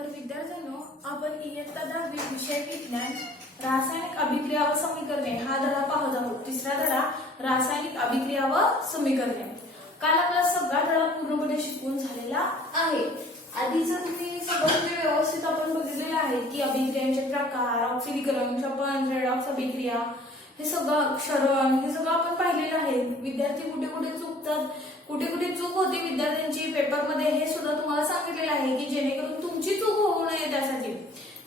तर विद्यार्थ्यांनो, आपण इयत्ता 10वी विषय विज्ञान रासायनिक अभिक्रिया व समीकरणे हा धडा पाहत आहोत. तिसरा धडा रासायनिक अभिक्रिया व समीकरणे. काल आपला सगळा धडा पूर्णपणे शिकून झालेला आहे. आधी जर तुम्ही सगळं व्यवस्थित आपण बघितलेलं आहे की अभिक्रियांचे प्रकार, ऑक्सिडीकरण, क्षपन, रेडॉक्स अभिक्रिया, हे सगळं क्षरण, हे सगळं आपण पाहिलेलं आहे. विद्यार्थी कुठे कुठे चुकतात, कुठे कुठे चूक होती विद्यार्थ्यांची पेपरमध्ये, हे सुद्धा तुम्हाला सांगितलेलं आहे की जेणेकरून तुमची चूक होऊ नये त्यासाठी.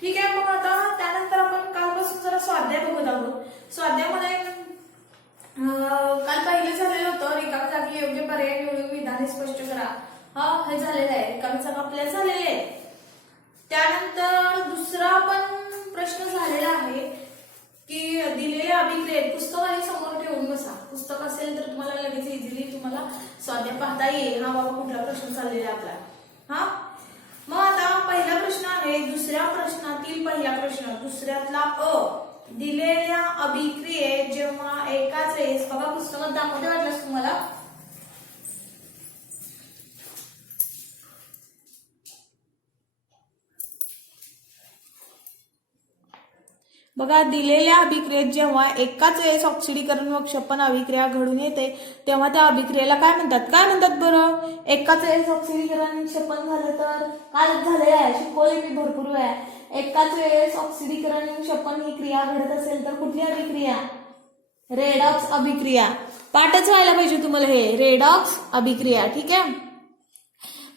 ठीक आहे. मग आता त्यानंतर आपण कालपासून जरा स्वाध्याय बघत आहोत. स्वाध्यायामध्ये काल पहिलं झालेलं होतं रिकाम्या जागी योग्य पर्याय निवडून विधाने स्पष्ट करा. हे झालेलं आहे, रिकाम्या जागा आपल्या झालेले आहे. त्यानंतर दुसरा पण प्रश्न झालेला आहे की दिलेल्या अभिक्रियेत पुस्तकाने समोर ठेवून बसा. पुस्तक असेल तर तुम्हाला लगेच इझिली तुम्हाला स्वाध्याय पाहता येईल. हा बाबा कुठला प्रश्न चाललेला आहे आपला. मग आता पहिला प्रश्न आहे, दुसऱ्या प्रश्नातील पहिला प्रश्न, दुसऱ्यातला दिलेल्या अभिक्रियेत जेव्हा एकाच वेळेस, बघा पुस्तकात दाखवते वाटल्यास तुम्हाला, बघा दिलेल्या अभिक्रियेत जेव्हा एकाच वेळेस ऑक्सिडीकरण व क्षपन अभिक्रिया घडून येते तेव्हा त्या अभिक्रियेला काय म्हणतात बरं? एकाच वेळेस ऑक्सिडीकरण क्षपन झालं तर कालच झालेलं आहे, शिकवले मी भरपूर वेळा. एकाच वेळेस ऑक्सिडीकरण आणि क्षपन ही क्रिया घडत असेल तर कुठली अभिक्रिया? रेडॉक्स अभिक्रिया. पाठच व्हायला पाहिजे तुम्हाला हे, रेडॉक्स अभिक्रिया. ठीक आहे.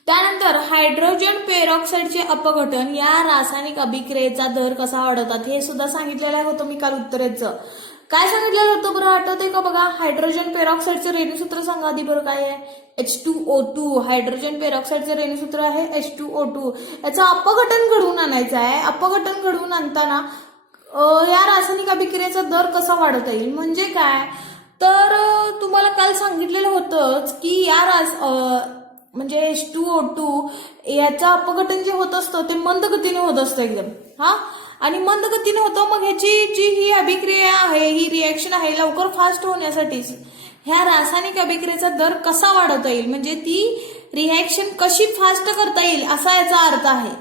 त्यानंतर हायड्रोजन पेरॉक्साईडचे अपघटन या रासायनिक अभिक्रियेचा दर कसा वाढवतात हे सुद्धा सांगितलेलं होतं मी काल उत्तरेचं. काय सांगितलेलं होतं बरं, आठवते का? बघा, हायड्रोजन पेरॉक्साईडचं रेणूसूत्र सांगा आधी बरं. काय आहे? H2O2. हायड्रोजन पेरॉक्साईडचं रेणूसूत्र आहे H2O2. याचं अपघटन घडवून आणायचं आहे. अपघटन घडवून आणताना या रासायनिक अभिक्रियेचा दर कसा वाढवता येईल म्हणजे काय? तर तुम्हाला काल सांगितलेलं होतंच की या म्हणजे H2O2 याचं अपघटन जे होत असतं ते मंद गतीने होत असतं एकदम. आणि मंद गतीने होतं. मग ह्याची जी ही अभिक्रिया आहे, ही रिएक्शन आहे, लवकर फास्ट होण्यासाठीच ह्या रासायनिक अभिक्रियेचा दर कसा वाढवता येईल म्हणजे ती रिएक्शन कशी फास्ट करता येईल असा याचा अर्थ आहे.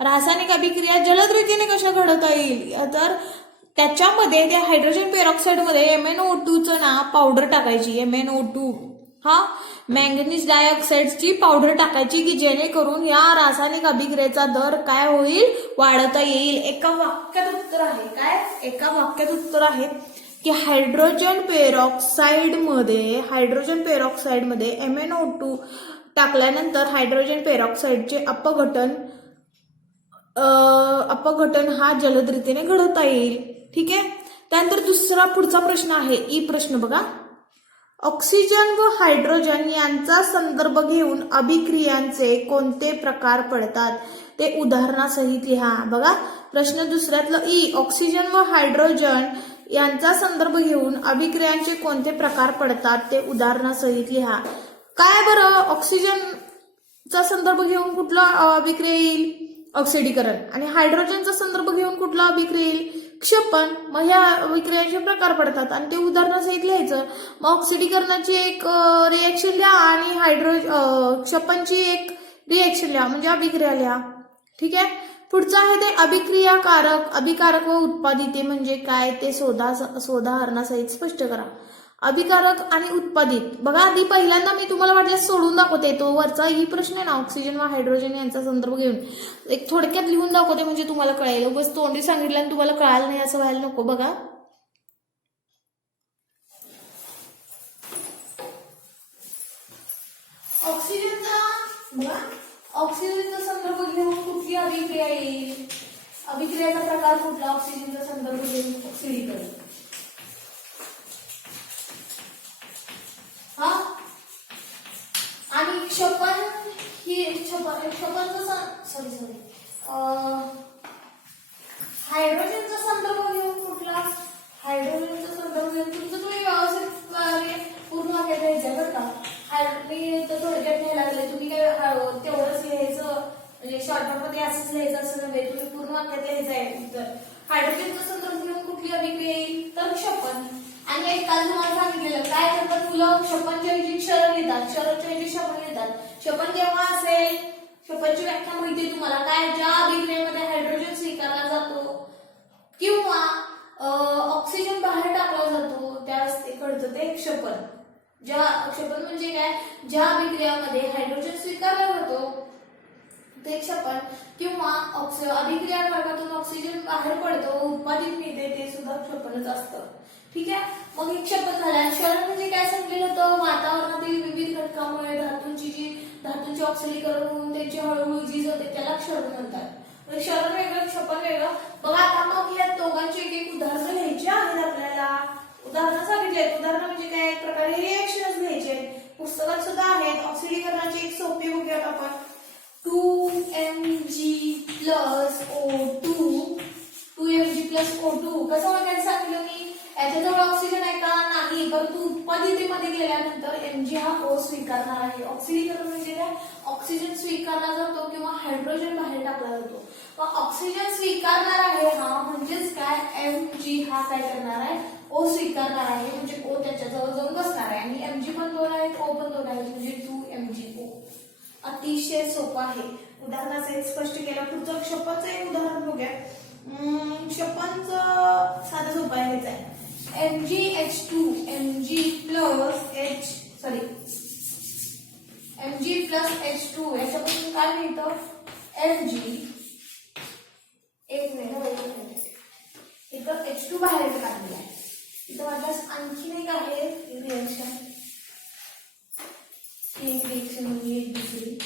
रासायनिक अभिक्रिया जलद रीतीने कशा घडवता येईल तर त्याच्यामध्ये त्या हायड्रोजन पेरॉक्साईड मध्ये MnO2चं ना पावडर टाकायची. MnO2 मॅंगनीज डायऑक्साईडची पावडर टाकायची की जेणेकरून या रासायनिक अभिक्रियेचा दर काय होईल? वाढवता येईल. एका वाक्यात उत्तर आहे. काय? एका वाक्यात उत्तर आहे की हायड्रोजन पेरॉक्साईडमध्ये MnO2 टाकल्यानंतर हायड्रोजन पेरॉक्साईडचे अपघटन हा जलद रीतीने घडवता येईल. ठीक आहे. त्यानंतर दुसरा पुढचा प्रश्न आहे, ई प्रश्न बघा. ऑक्सिजन व हायड्रोजन यांचा संदर्भ घेऊन अभिक्रियांचे कोणते प्रकार पडतात ते उदाहरणासहित लिहा. बघा प्रश्न दुसऱ्यातलं ई, ऑक्सिजन व हायड्रोजन यांचा संदर्भ घेऊन अभिक्रियांचे कोणते प्रकार पडतात ते उदाहरणासहित लिहा. काय बरं, ऑक्सिजनचा संदर्भ घेऊन कुठला अभिक्रिया येईल? ऑक्सिडीकरण. आणि हायड्रोजनचा संदर्भ घेऊन कुठला अभिक्रिया येईल? क्षपन. मग ह्या अभिक्रियांचे प्रकार पडतात आणि ते उदाहरणासहित लिहायचं. मग ऑक्सिडीकरणाची एक रिएक्शन लिहा आणि क्षपनची एक रिएक्शन लिहा म्हणजे अभिक्रिया लिहा. ठीक आहे. पुढचं आहे ते अभिकारक व उत्पादित म्हणजे काय ते सोदाहरणासहित स्पष्ट करा. अभिकारक आणि उत्पादित. बघा आधी पहिल्यांदा मी तुम्हाला वाटलं सोडून दाखवते, तो वरचा ही प्रश्न आहे ना, ऑक्सिजन व हायड्रोजन यांचा संदर्भ घेऊन एक थोडक्यात लिहून दाखवते म्हणजे तुम्हाला कळेल. बस तोंडी सांगितलं आणि तुम्हाला कळालं नाही असं व्हायला नको. बघा ऑक्सिजनचा संदर्भ घेऊन कुठली अभिक्रिया येईल? अभिक्रियाचा प्रकार कुठला? ऑक्सिजनचा संदर्भ घेऊन ऑक्सिडीकरण. आणि क्षपन ही हायड्रोजनचा संदर्भ घेऊन कुठला? हायड्रोजनचा संदर्भ घेऊन तुमचं तुम्ही व्यवस्थित पूर्ण वाक्यात लिहायचं बरं का. मी तर थोडक्यात लिहायला लागले, तुम्ही काय तेवढंच लिहायचं म्हणजे शॉर्टकटमध्ये असंच लिहायचं असं नव्हे, तुम्ही पूर्ण वाक्यात लिहायचं आहे. तर हायड्रोजनचा संदर्भ घेऊन कुठली अभिक्रिया येईल? तर क्षपन. आणि एक काल तुम्हाला सांगितलेलं काय करतात मुलं? क्षपनच्या ऐवजी क्षरण लिहितात, क्षरणच्या ऐवजी क्षपन लिहितात. क्षपन जेव्हा असेल, क्षपनची व्याख्या माहिती तुम्हाला काय? ज्या क्षपन. क्षपन म्हणजे काय, ज्या अभिक्रियामध्ये हायड्रोजन स्वीकारला जातो ते क्षपन, किंवा अभिक्रिया कारकातून ऑक्सिजन बाहेर पडतो उत्पादित मिळते ते सुद्धा क्षपनच असतं. ठीक आहे. मग हे क्षपन झालं. क्षरण म्हणजे काय सांगितलं होतं, वातावरणातील विविध घटकांमुळे धातूंचे ऑक्सिडीकरण होऊन त्यांची हळूहळू झीज होते त्याला क्षरण म्हणतात. क्षरण वेगळं क्षपन वेगळं. बघा आता मग या दोघांची एक एक उदाहरणं लिहायची आहेत आपल्याला. उदाहरणं सांगितले. उदाहरणं म्हणजे काय, एक प्रकारे रिएक्शनच लिहायचे. पुस्तकात सुद्धा आहेत. ऑक्सिडीकरणाची एक सोपी बघूयात आपण. 2Mg plus O2 2Mg plus O2 कसं म्हणायचं सांगितलं मी, याच्याजवळ ऑक्सिजन आहे का, नाही, परंतु उत्पादितेमध्ये गेल्यानंतर Mg हा O स्वीकारणार आहे. ऑक्सिडीकरण म्हणजे काय, ऑक्सिजन स्वीकारला जातो किंवा हायड्रोजन बाहेर टाकला जातो. मग ऑक्सिजन स्वीकारणार आहे हा म्हणजेच काय, Mg हा काय करणार आहे, O स्वीकारणार आहे, म्हणजे O त्याच्याजवळ जाऊन बसणार आहे. आणि Mg पण 2 आहेत, O पण 2 आहेत, म्हणजे 2MgO. अतिशय सोपं आहे. उदाहरणासहित स्पष्ट केलं. पुढचं क्षपनचं एक उदाहरण बघूया. क्षपनचं साधं सोपं आहे. हेच आहे, MgH2 Mg plus H2 याच्यापासून काय मिळतं, Mg. एक मिनिट इथं H2 बाहेर काढलेला आहे. इथं माझ्यास आणखीन एक आहे रिएक्शन. रिएक्शन म्हणजे दुसरी.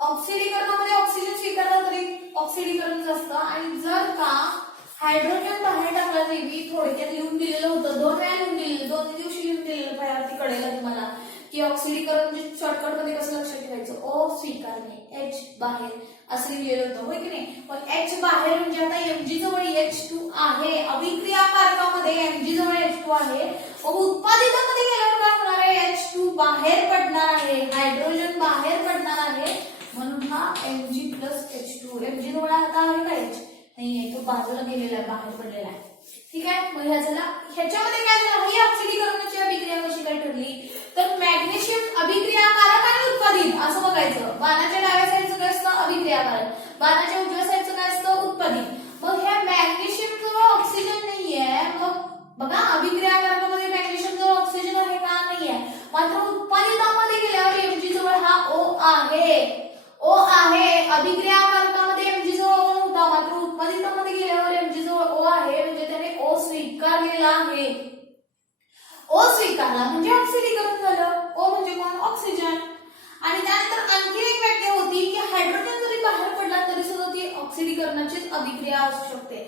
ऑक्सिडीकरणामध्ये ऑक्सिजन स्वीकारला तरी ऑक्सिडीकरणच असतं. आणि जर का हायड्रोजन बाहेर टाकला तरी थोडक्यात लिहून दिलेलं होतं, 2 वेळा लिहून दिलेलं, 2 दिवशी लिहून दिलेलं पायावरती कळेल तुम्हाला की ऑक्सिडीकरण म्हणजे शॉर्टकट मध्ये कसं लक्षात ठेवायचं, O स्वीकारणे, H बाहेर असं लिहिलेलं होतं, होय की नाही. पण H बाहेर म्हणजे आता Mg जवळ H2 आहे, अभिक्रिया कारकामध्ये Mg जवळ H2 आहे, मग उत्पादितामध्ये गेल्यावर काय होणार आहे, H2 बाहेर पडणार आहे, हायड्रोजन बाहेर पडणार आहे, म्हणून हा Mg+H2. Mg जवळ आता आहे का H नाहीये, तो बाजूला गेलेला आहे, बाहेर पडलेला आहे. ठीक आहे. मग ह्याच्यामध्ये काय झालं, ही ऑक्सिडीकरणाची अभिक्रिया कशी काय ठरली, तर मॅग्नेशियम अभिक्रियाकारक आणि उत्पादित असं बघायचं. बाणाच्या डाव्या साईडचं काय असतं, अभिक्रियाकारक, बाणाच्या उजव्या साईडचं काय असतं, उत्पादित. मग ह्या मॅग्नेशियम जवळ ऑक्सिजन नाहीये, मग बघा अभिक्रियाकारकामध्ये मॅग्नेशियम जवळ ऑक्सिजन आहे का, नाहीये, मात्र उत्पादितामध्ये गेल्यावर Mg जवळ हा O आहे, O आहे. अभिक्रियाकारकामध्ये Mg जवळ O नव्हता, मात्र उत्पादितामध्ये गेल्यावर Mg जवळ O आहे, म्हणजे त्याने O स्वीकारलेला आहे. O स्वीकारला म्हणजे ऑक्सिडीकरण झालं. O म्हणजे कोण, ऑक्सिजन. आणि त्यानंतर आणखी एक व्याख्या होती की हायड्रोजन जरी बाहेर पडला तरी सुद्धा ती ऑक्सिडीकरणाचीच अभिक्रिया असू शकते,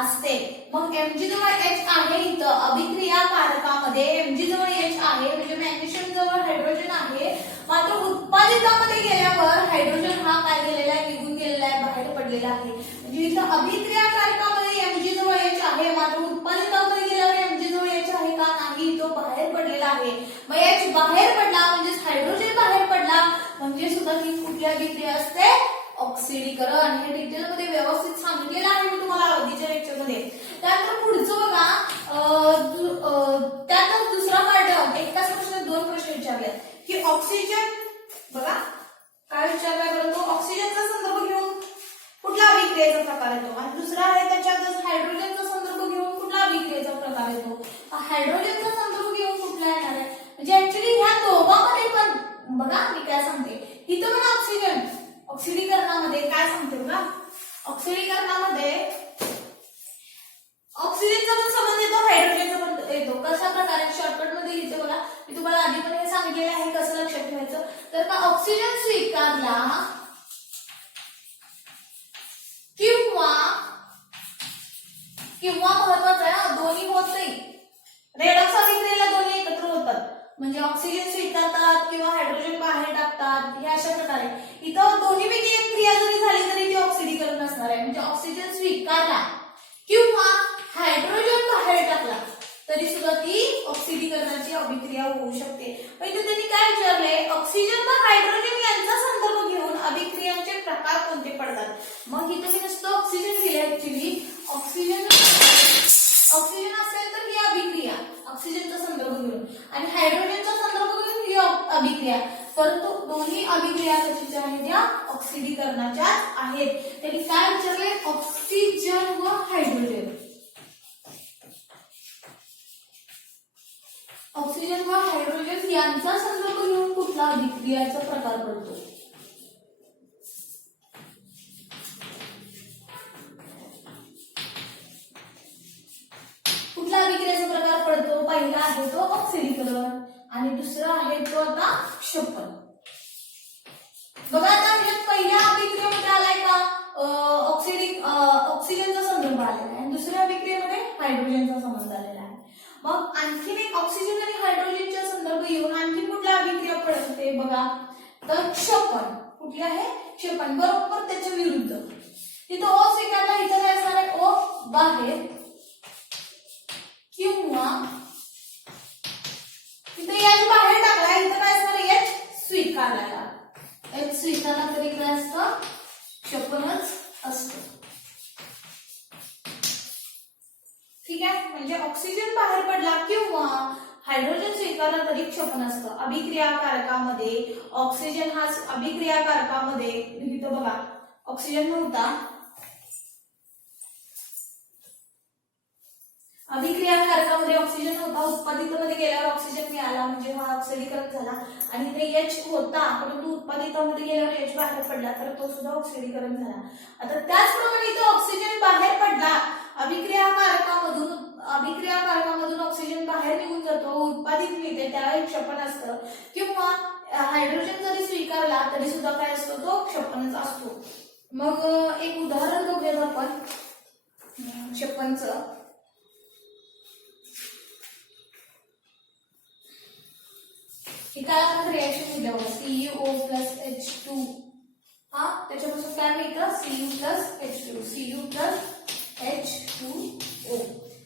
असते. मग Mg जवळ H आहे, इथं अभिक्रिया कारकामध्ये Mg जवळ H आहे, म्हणजे मॅग्नेशियम जवळ हायड्रोजन आहे, मात्र उत्पादितामध्ये गेल्यावर हायड्रोजन हा काय गेलेला आहे, निघून गेलेला आहे, बाहेर पडलेला आहे. म्हणजे इथं अभिक्रिया कारकामध्ये Mg जवळ H आहे, मात्र उत्पादितामध्ये गेल्यावर Mg जवळ H आहे का, नाही, तो बाहेर पडलेला आहे. मग H बाहेर पडला म्हणजे हायड्रोजन बाहेर पडला, म्हणजे सुद्धा ही कुठली अभिक्रिया असते, ऑक्सिडीकरण. हे डिटेल मध्ये व्यवस्थित सांगितलेलं आहे मी तुम्हाला आधीच्या लेक्चर मध्ये. त्यानंतर पुढचं बघा, त्यानंतर दुसरा पार्ट, एकाच प्रश्नात 2 प्रश्न विचारले की ऑक्सिजन, बघा काय विचारलाय बरं, तो ऑक्सिजनचा संदर्भ घेऊन कुठल्या अभिक्रियेचा प्रकार येतो, आणि दुसरा आहे त्याच्यातच हायड्रोजनचा संदर्भ घेऊन कुठला अभिक्रियेचा प्रकार येतो. हायड्रोजनचा संदर्भ घेऊन कुठला येणार आहे, म्हणजे ऍक्च्युअली ह्या दोघांमध्ये पण बघा मी काय सांगते, इथं पण ऑक्सिडीकरणामध्ये काय सांगते बघा, ऑक्सिडीकरणामध्ये ऑक्सिजनचा पण संबंध येतो, हायड्रोजनचा पण येतो. कशा प्रकारे, शॉर्टकट मध्ये लिहिते बघा, मी तुम्हाला आधी पण हे सांगितलेलं आहे कसं लक्षात ठेवायचं. तर का ऑक्सिजन स्वीकारला किंवा महत्वाचं आहे, दोन्ही होत नाही, रेडॉक्स अभिक्रियेला दोन्ही एकत्र होतात, म्हणजे ऑक्सिजन स्वीकारतात किंवा हायड्रोजन बाहेर टाकतात, हे अशा प्रकारे. इथं दोन्हीपैकी एक क्रिया जरी झाली तरी ती ऑक्सिडीकरण असणार आहे, म्हणजे ऑक्सिजन स्वीकारला किंवा हायड्रोजन बाहेर टाकला तरी सुद्धा ती ऑक्सिडीकरणाची अभिक्रिया होऊ शकते. म्हणजे त्यांनी काय विचारले, ऑक्सिजन व हायड्रोजन यांचा संदर्भ घेऊन अभिक्रियांचे प्रकार कोणते पडतात. मग इथे मी नुसतं ऑक्सिजन दिले, ऍक्च्युअली ऑक्सिजन असेल तर ही अभिक्रिया ऑक्सिजनचा संदर्भ घेऊन, आणि हायड्रोजनचा संदर्भ घेऊन ही अभिक्रिया, परंतु दोन्ही अभिक्रिया कशाच्या आहेत, या ऑक्सिडीकरणाच्या आहेत. त्यांनी काय विचारले, ऑक्सिजन व हायड्रोजन, ऑक्सिजन व हायड्रोजन यांचा संदर्भ घेऊन कुठला अभिक्रियाचा प्रकार पडतो? कुठला अभिक्रियाचा प्रकार पडतो? पहिला आहे तो ऑक्सिडीकरण आणि दुसरा आहे तो आता क्षपन. बघा आता पहिल्या अभिक्रियेमध्ये आलाय का ऑक्सिजनचा संदर्भ आलेला आहे आणि दुसऱ्या अभिक्रियेमध्ये हायड्रोजनचा संबंध आलेला आहे. मग आणखीन एक ऑक्सिजन आणि हायड्रोजनचा संदर्भ येऊन आणखीन कुठल्या अभिक्रिया पडते बघा, तर क्षपन. कुठली आहे? क्षपन. बरोबर त्याच्या विरुद्ध. तिथं ओ स्वीकारला, इथं काय असणार आहे? ओ बाहेर किंवा तिथं एच बाहेर टाकला, इथं काय असणार आहे? एच स्वीकारला. एच स्वीकारला तरी काय असतं? क्षपनच असतं. ठीक आहे, म्हणजे ऑक्सिजन बाहेर पडला किंवा हायड्रोजन स्वीकारला तरी क्षपन असतं. अभिक्रियाकारकामध्ये ऑक्सिजन हा अभिक्रियाकारकामध्ये इथं बघा ऑक्सिजन नव्हता, अभिक्रियाकारकामध्ये ऑक्सिजन होता, उत्पादितामध्ये गेल्यावर ऑक्सिजन मिळाला म्हणजे हा ऑक्सिडीकरण झाला. आणि ते एच होता परंतु उत्पादितामध्ये गेल्यावर एच बाहेर पडला तर तो सुद्धा ऑक्सिडीकरण झाला. आता त्याचप्रमाणे इथे ऑक्सिजन बाहेर पडला, अभिक्रियाकारकामधून ऑक्सिजन बाहेर निघून जातो, उत्पादित मिळते, त्यावेळी क्षपन असतं. किंवा हायड्रोजन जरी स्वीकारला तरी सुद्धा काय असतो? तो क्षपनच असतो. मग एक उदाहरण बघूया आपण क्षपनचं. काय आपण रिएक्शन दिलं CuO प्लस H2 हा त्याच्यापासून काय मिळतं? Cu plus H2, Cu plus H2O.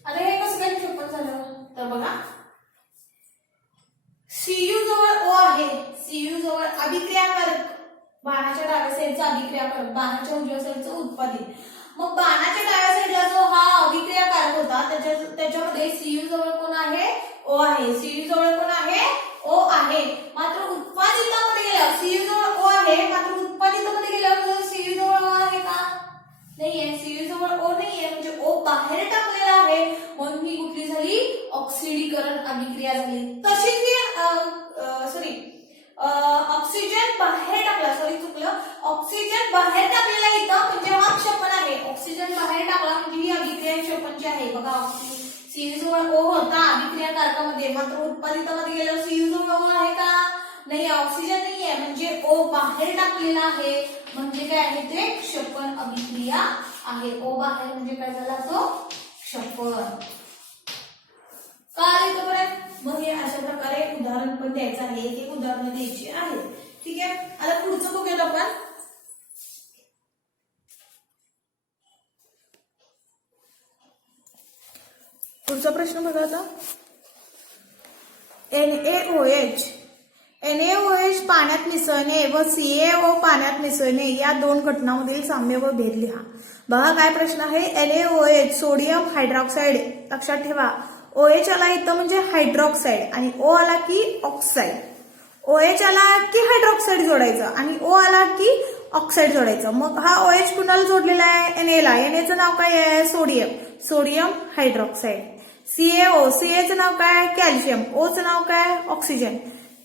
आता हे कसं काय क्षपन झालं तर बघा, Cu जवळ O आहे, Cu जवळ अभिक्रियाकारक, बाणाच्या डाव्या साईडचा अभिक्रियाकारक, बाणाच्या उजव्या साईडचं उत्पादित. मग बाणाच्या डाव्या साईडला जो हा अभिक्रियाकारक होता त्याच्यामध्ये Cu जवळ कोण आहे? O आहे. Cu जवळ कोण आहे? O आहे. मात्र उत्पादितामध्ये गेल्यावर Cu जवळ O आहे, मात्र उत्पादितामध्ये गेल्यावर Cu जवळ O आहे का? नाहीये. Cu जवळ O नाहीये म्हणजे O बाहेर टाकलेला आहे, म्हणून ही कुठली झाली? ऑक्सिडीकरण अभिक्रिया झाली. तशीच ऑक्सिजन बाहेर टाकला, ऑक्सिजन बाहेर टाकलेला इथं म्हणजे हा क्षपन आहे. ऑक्सिजन बाहेर टाकला म्हणजे ही अभिक्रिया क्षपनची आहे. बघा Cu जवळ O होता अभिक्रियाकारकामध्ये, मात्र उत्पादितामध्ये गेल्यावर Cu जवळ O आहे का? नाही, ऑक्सिजन नाहीये म्हणजे O बाहेर टाकलेला आहे, म्हणजे काय आहे? ते क्षपन अभिक्रिया आहे. O बाहेर म्हणजे काय झाला? तो क्षपन. काय इथपर्यंत? मग हे अशा प्रकारे उदाहरण पण द्यायचं आहे, एक उदाहरण द्यायची आहे. ठीक आहे, आता पुढचं बघूया आपण. पुढचा प्रश्न बघा आता. NaOH पाण्यात मिसळणे व CaO पाण्यात मिसळणे या दोन घटनांमधील साम्य व भेद लिहा. बघा काय प्रश्न आहे. NaOH sodium hydroxide. लक्षात ठेवा, OH आला इथं म्हणजे हायड्रॉक्साइड आणि O आला की ऑक्साइड. OH आला की हायड्रॉक्साइड जोडायचं आणि O आला की ऑक्साइड जोडायचं. मग हा OH कुणाला जोडलेला आहे? Na ला. Na चं नाव काय आहे? Sodium hydroxide. CaOचं नाव काय? कॅल्शियम. O चं नाव काय? ऑक्सिजन.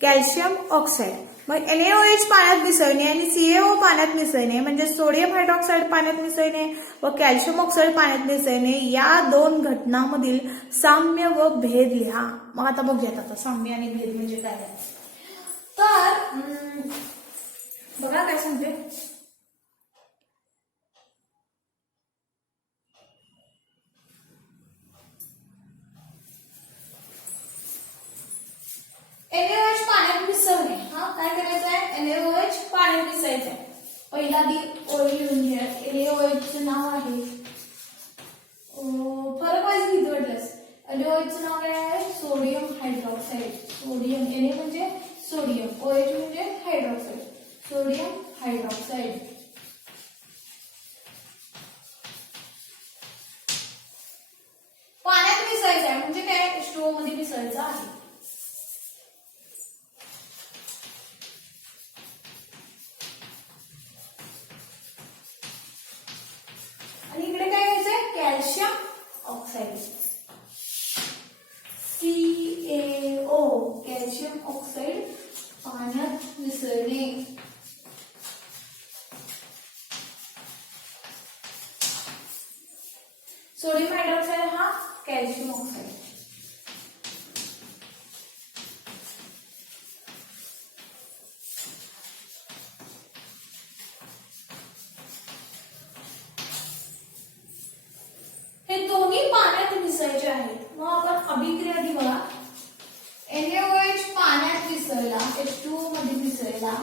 Calcium oxide. मग NaOH पाण्यात मिसळणे आणि CaO पाण्यात मिसळणे म्हणजे सोडियम हायड्रॉक्साइड पाण्यात मिसळणे व कॅल्शियम ऑक्साइड पाण्यात मिसळणे या दोन घटनांमधील साम्य व भेद लिहा. मग आता बघूयात आता साम्य आणि भेद म्हणजे काय. तर बघा काय सांगते. NaOH पाण्यात मिसळणे. हा काय करायचं आहे? NaOH पाण्यात मिसळायचं आहे. पहिला दी OH लिहून घ्या. NaOH चं नाव आहे, फरक वाईज किती वाटलंस. NaOH चं नाव काय आहे? Sodium hydroxide. सोडियम. Na म्हणजे सोडियम, OH म्हणजे हायड्रॉक्साइड. Sodium hydroxide. पाण्यात मिसळायचं आहे म्हणजे काय? H2O मध्ये मिसळायचं आहे. आणि इकडे काय घ्यायचंय? Calcium oxide CaO. मिसळणे. सोडियम हायड्रॉक्साईड हा कॅल्शियम ऑक्साईड. हे दोन्ही पाण्यात मिसळायचे आहेत. मग आपण अभिक्रिया आधी बघा. NaOH पाण्यात मिसळला, H2O मध्ये मिसळला,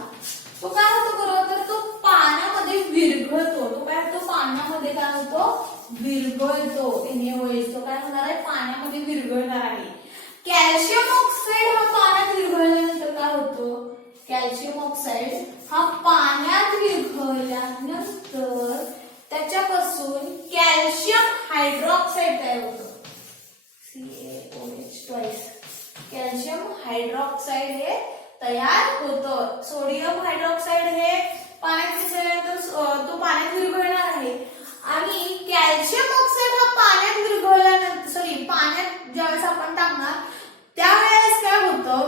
तो काय होतो बरं, तर तो पाण्यामध्ये विरघळतो. तो काय होतो, पाण्यामध्ये काय होतो, विरघळतो. NaOH तो काय होणार आहे, पाण्यामध्ये विरघळणार आहे. कॅल्शियम ऑक्साईड हा पाण्यात विरघळल्यानंतर काय होतो, कॅल्शियम ऑक्साईड हा पाण्यात विरघळल्यानंतर त्याच्यापासून कॅल्शियम हायड्रॉक्साईड तयार होतं. CaOH twice. कॅल्शियम हायड्रॉक्साईड हे तयार होतं. सोडियम हायड्रॉक्साईड हे पाण्यात मिसळल्यानंतर तो पाण्यात विरघळणार आहे. आणि कॅल्शियम ऑक्साईड हा पाण्यात विरघळल्यानंतर पाण्यात ज्यावेळेस आपण टाकणार त्यावेळेस काय होतं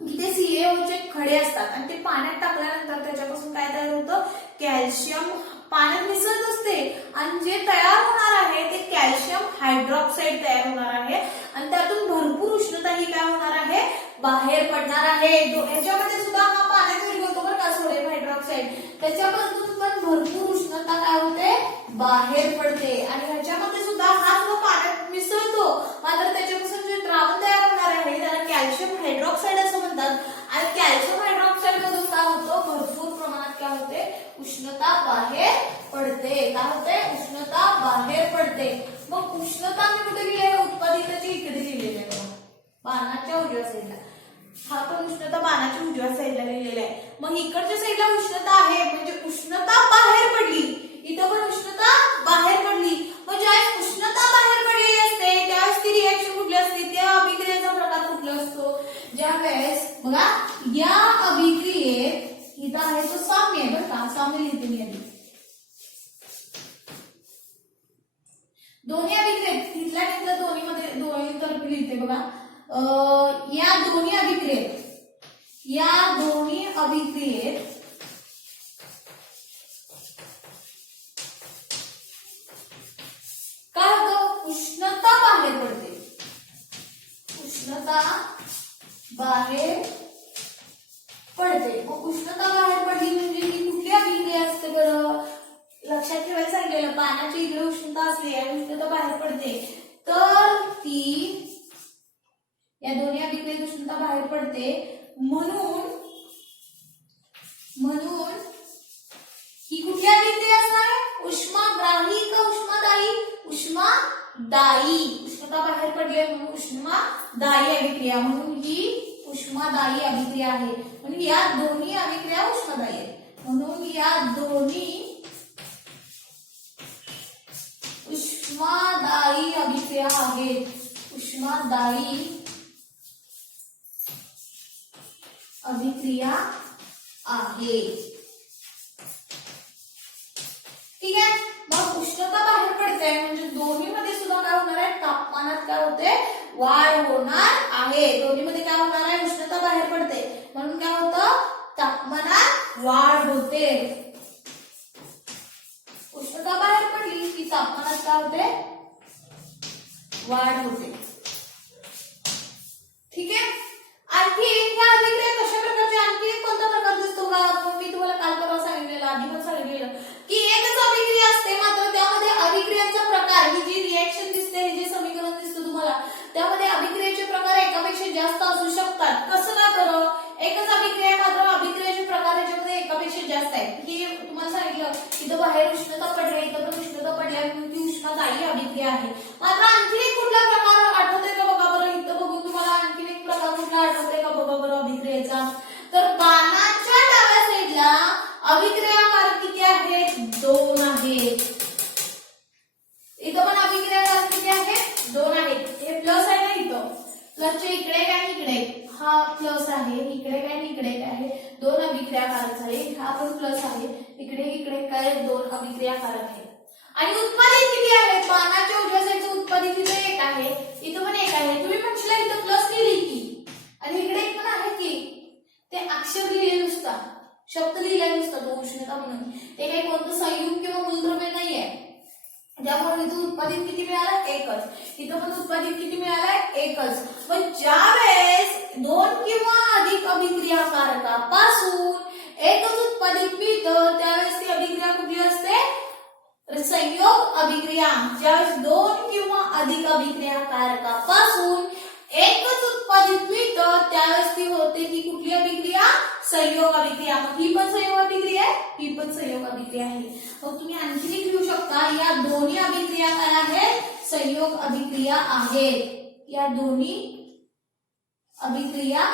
की ते CaO चे खडे असतात आणि ते पाण्यात टाकल्यानंतर त्याच्यापासून काय तयार होतं, कॅल्शियम पाण्यात मिसळत असते आणि जे तयार होणार आहे ते कॅल्शियम हायड्रॉक्साईड तयार होणार आहे आणि त्यातून भरपूर उष्णता ही काय होणार आहे, बाहेर पडणार आहे. ह्याच्यामध्ये सुद्धा हा पाण्यात विरघळतो बरं का, सोडियम हायड्रॉक्साईड. त्याच्यापासून पण भरपूर उष्णता काय होते, बाहेर पडते. आणि ह्याच्यामध्ये सुद्धा हा जो पाण्यात मिसळतो, मात्र त्याच्यापासून जे द्रावण तयार होणार आहे त्याला कॅल्शियम हायड्रॉक्साईड असं म्हणतात. आणि कॅल्शियम हायड्रॉक्साईड मधून काय होतं, भरपूर प्रमाणात काय होते, उष्णता बाहेर पडते. काय होते, उष्णता बाहेर पडते. मग उष्णता मी कुठे लिहिली आहे, उत्पादिताची इकडे लिहिलेली आहे बघा, बाणाच्या उजव्या साईडला. हा पण उष्णता बाणाच्या उजव्या साईडला लिहिलेला आहे. मग इकडच्या साईडला उष्णता आहे म्हणजे उष्णता बाहेर पडली, इथं पण उष्णता बाहेर पडली. मग ज्यावेळेस उष्णता बाहेर पडलेली असते त्यावेळेस ती रिएक्शन कुठली असते, त्या अभिक्रियेचा प्रकार कुठला असतो, ज्यावेळेस बघा या अभिक्रियेत इथं आहे तो साम्य आहे बरं का, साम्य लिहिते मी आधी. दोन्ही अभिक्रियेत इथल्या दोन्ही तर्फे लिहिते बघा. या दोन्ही अभिक्रियेत काय होतं, उष्णता बाहेर पडते. उष्णता बाहेर पडते. मग उष्णता बाहेर पडली म्हणजे ही कुठली अभिक्रिया असते बरं, लक्षात ठेवायला सांगितलेलं, पाण्याची इकडे उष्णता असली आणि उष्णता बाहेर पडते तर ती या दोन्ही अभिक्रियेत उष्णता बाहेर पडते. म्हणून ही कुठली अभिक्रिया असणार आहे, उष्माग्राही का उष्मादायी, उष्मादायी. उष्णता बाहेर पडली म्हणून उष्मादायी अभिक्रिया, म्हणून ही उष्मादायी अभिक्रिया आहे. म्हणून या दोन्ही अभिक्रिया उष्मादायी आहेत. म्हणून या दोन्ही उष्मादायी अभिक्रिया आहेत. उष्मादायी अभिक्रिया आहे. ठीक आहे. मग उष्णता बाहेर पडते म्हणजे दोन्हीमध्ये सुद्धा काय होणार आहे, तापमानात काय होते, वाढ होणार आहे. दोन्हीमध्ये काय होणार आहे, उष्णता बाहेर पडते म्हणून काय होतं, तापमानात वाढ होते. उष्णता बाहेर पडली की तापमानात काय होते, वाढ होते. ठीक आहे. आणखी ह्या अभिक्रिया कशा प्रकारचे, आणखी कोणता प्रकार दिसतो का, मी तुम्हाला काल परवा सांगितलेलं, आधी पण सांगितलेलं की एकच अभिक्रिया असते मात्र त्यामध्ये अभिक्रियांचा प्रकार, ही जी रिएक्शन दिसते, हे जे समीकरण दिसतं तुम्हाला, त्यामध्ये अभिक्रियेचे प्रकार एकापेक्षा जास्त असू शकतात. कसं काय बरं, एकच अभिक्रिया मात्र अभिक्रियेचे प्रकार याच्यामध्ये एकापेक्षा जास्त आहेत. की तुम्हाला सांगितलं इथं बाहेर उष्णता पडली, इथं पण उष्णता पडली म्हणून ती उष्मादायी अभिक्रिया आहे. मात्र आणखी एक कुठला प्रकार आठवतोय का बघा बरं, इथं बघून तुम्हाला आणखी एक प्रकार कुठला आठवतोय का बघा बरं अभिक्रियेचा. तर बाणाच्या डाव्या साईडला अभिक्रियाकार किती आहेत, 2 आहेत. इथं पण अभिक्रियाकार किती आहेत, 2 आहेत. हे प्लस आहे ना, इथं प्लसच्या इकडे काय इकडे हा प्लस आहे, इकडे काय इकडे काय आहे, 2 अभिक्रियाकारक झाले. हा पण प्लस आहे, इकडे काय 2 अभिक्रियाकारक आहेत. आणि उत्पादित किती आहेत, बाणाच्या उजव्या साईडचं उत्पादित इथं 1 आहे, इथं पण 1 आहे. तुम्ही म्हणशील इथं प्लस लिहिली की, आणि इकडे 1 पण आहे की, ते अक्षर लिहिले नुसता, शब्द लिहिलाय नुसता तो उष्णता म्हणून, ते काही कोणतं संयुग किंवा मूलद्रव्य नाहीये. त्यामुळे इथं उत्पादित किती मिळालं? एकच. इथं पण उत्पादित किती मिळालंय? एकच. पण ज्या वेळेस दोन किंवा अधिक अभिक्रियाकारकापासून एकच उत्पादित मिळतं त्यावेळेस ती अभिक्रिया कुठली असते? संयोग अभिक्रिया. ज्यावेळेस दोन किंवा अधिक अभिक्रियाकारकापासून एकच उत्पादित मिळतं त्यावेळेस ती होते ती कुठली अभिक्रिया? संयोग अभिक्रिया. मग ही पण संयोग अभिक्रिया आहे, ही पण संयोग अभिक्रिया आहे. मग तुम्ही आणखी एक लिहू शकता, या दोन्ही अभिक्रिया काय आहेत? संयोग अभिक्रिया आहेत. या दोन्ही अभिक्रिया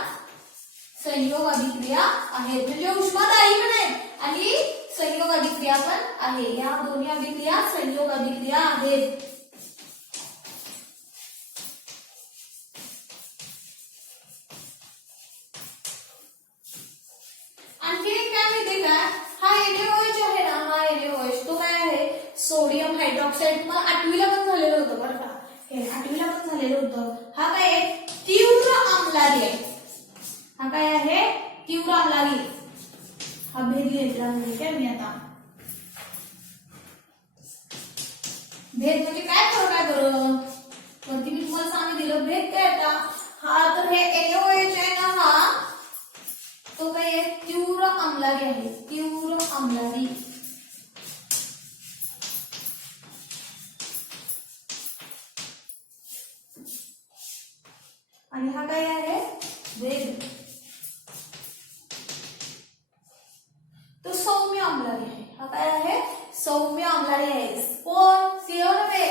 संयोग अभिक्रिया आहेत. म्हणजे उष्मादायी पण आहे आणि संयोग अभिक्रिया पण आहे. या दोन्ही अभिक्रिया संयोग अभिक्रिया आहेत. आणखी एक काय माहितीये का? हा NaOH आहे ना, हा NaOH तो काय आहे? Sodium hydroxide. मग 8वीला पण झालेलं होतं बरं का, हे 8वीला पण झालेलं होतं. हा काय आहे? तीव्र आम्लारी आहे. हा काय आहे? तीव्र आम्लारी. हा भेद घेतला म्हणजे मी आता भेद म्हणजे काय फरक आहे बरं? वरती मी तुम्हाला सांगितलं भेद काय आता. हा तर हे NaOH आहे ना, हा तो काय आहे? तीव्र आम्लारी आहे. तीव्र आम्लारी. आणि हा काय आहे? भेद. तो सौम्य आम्लारी आहे. हा काय आहे? सौम्य आम्लारी आहे. कोण? CO नव्हे,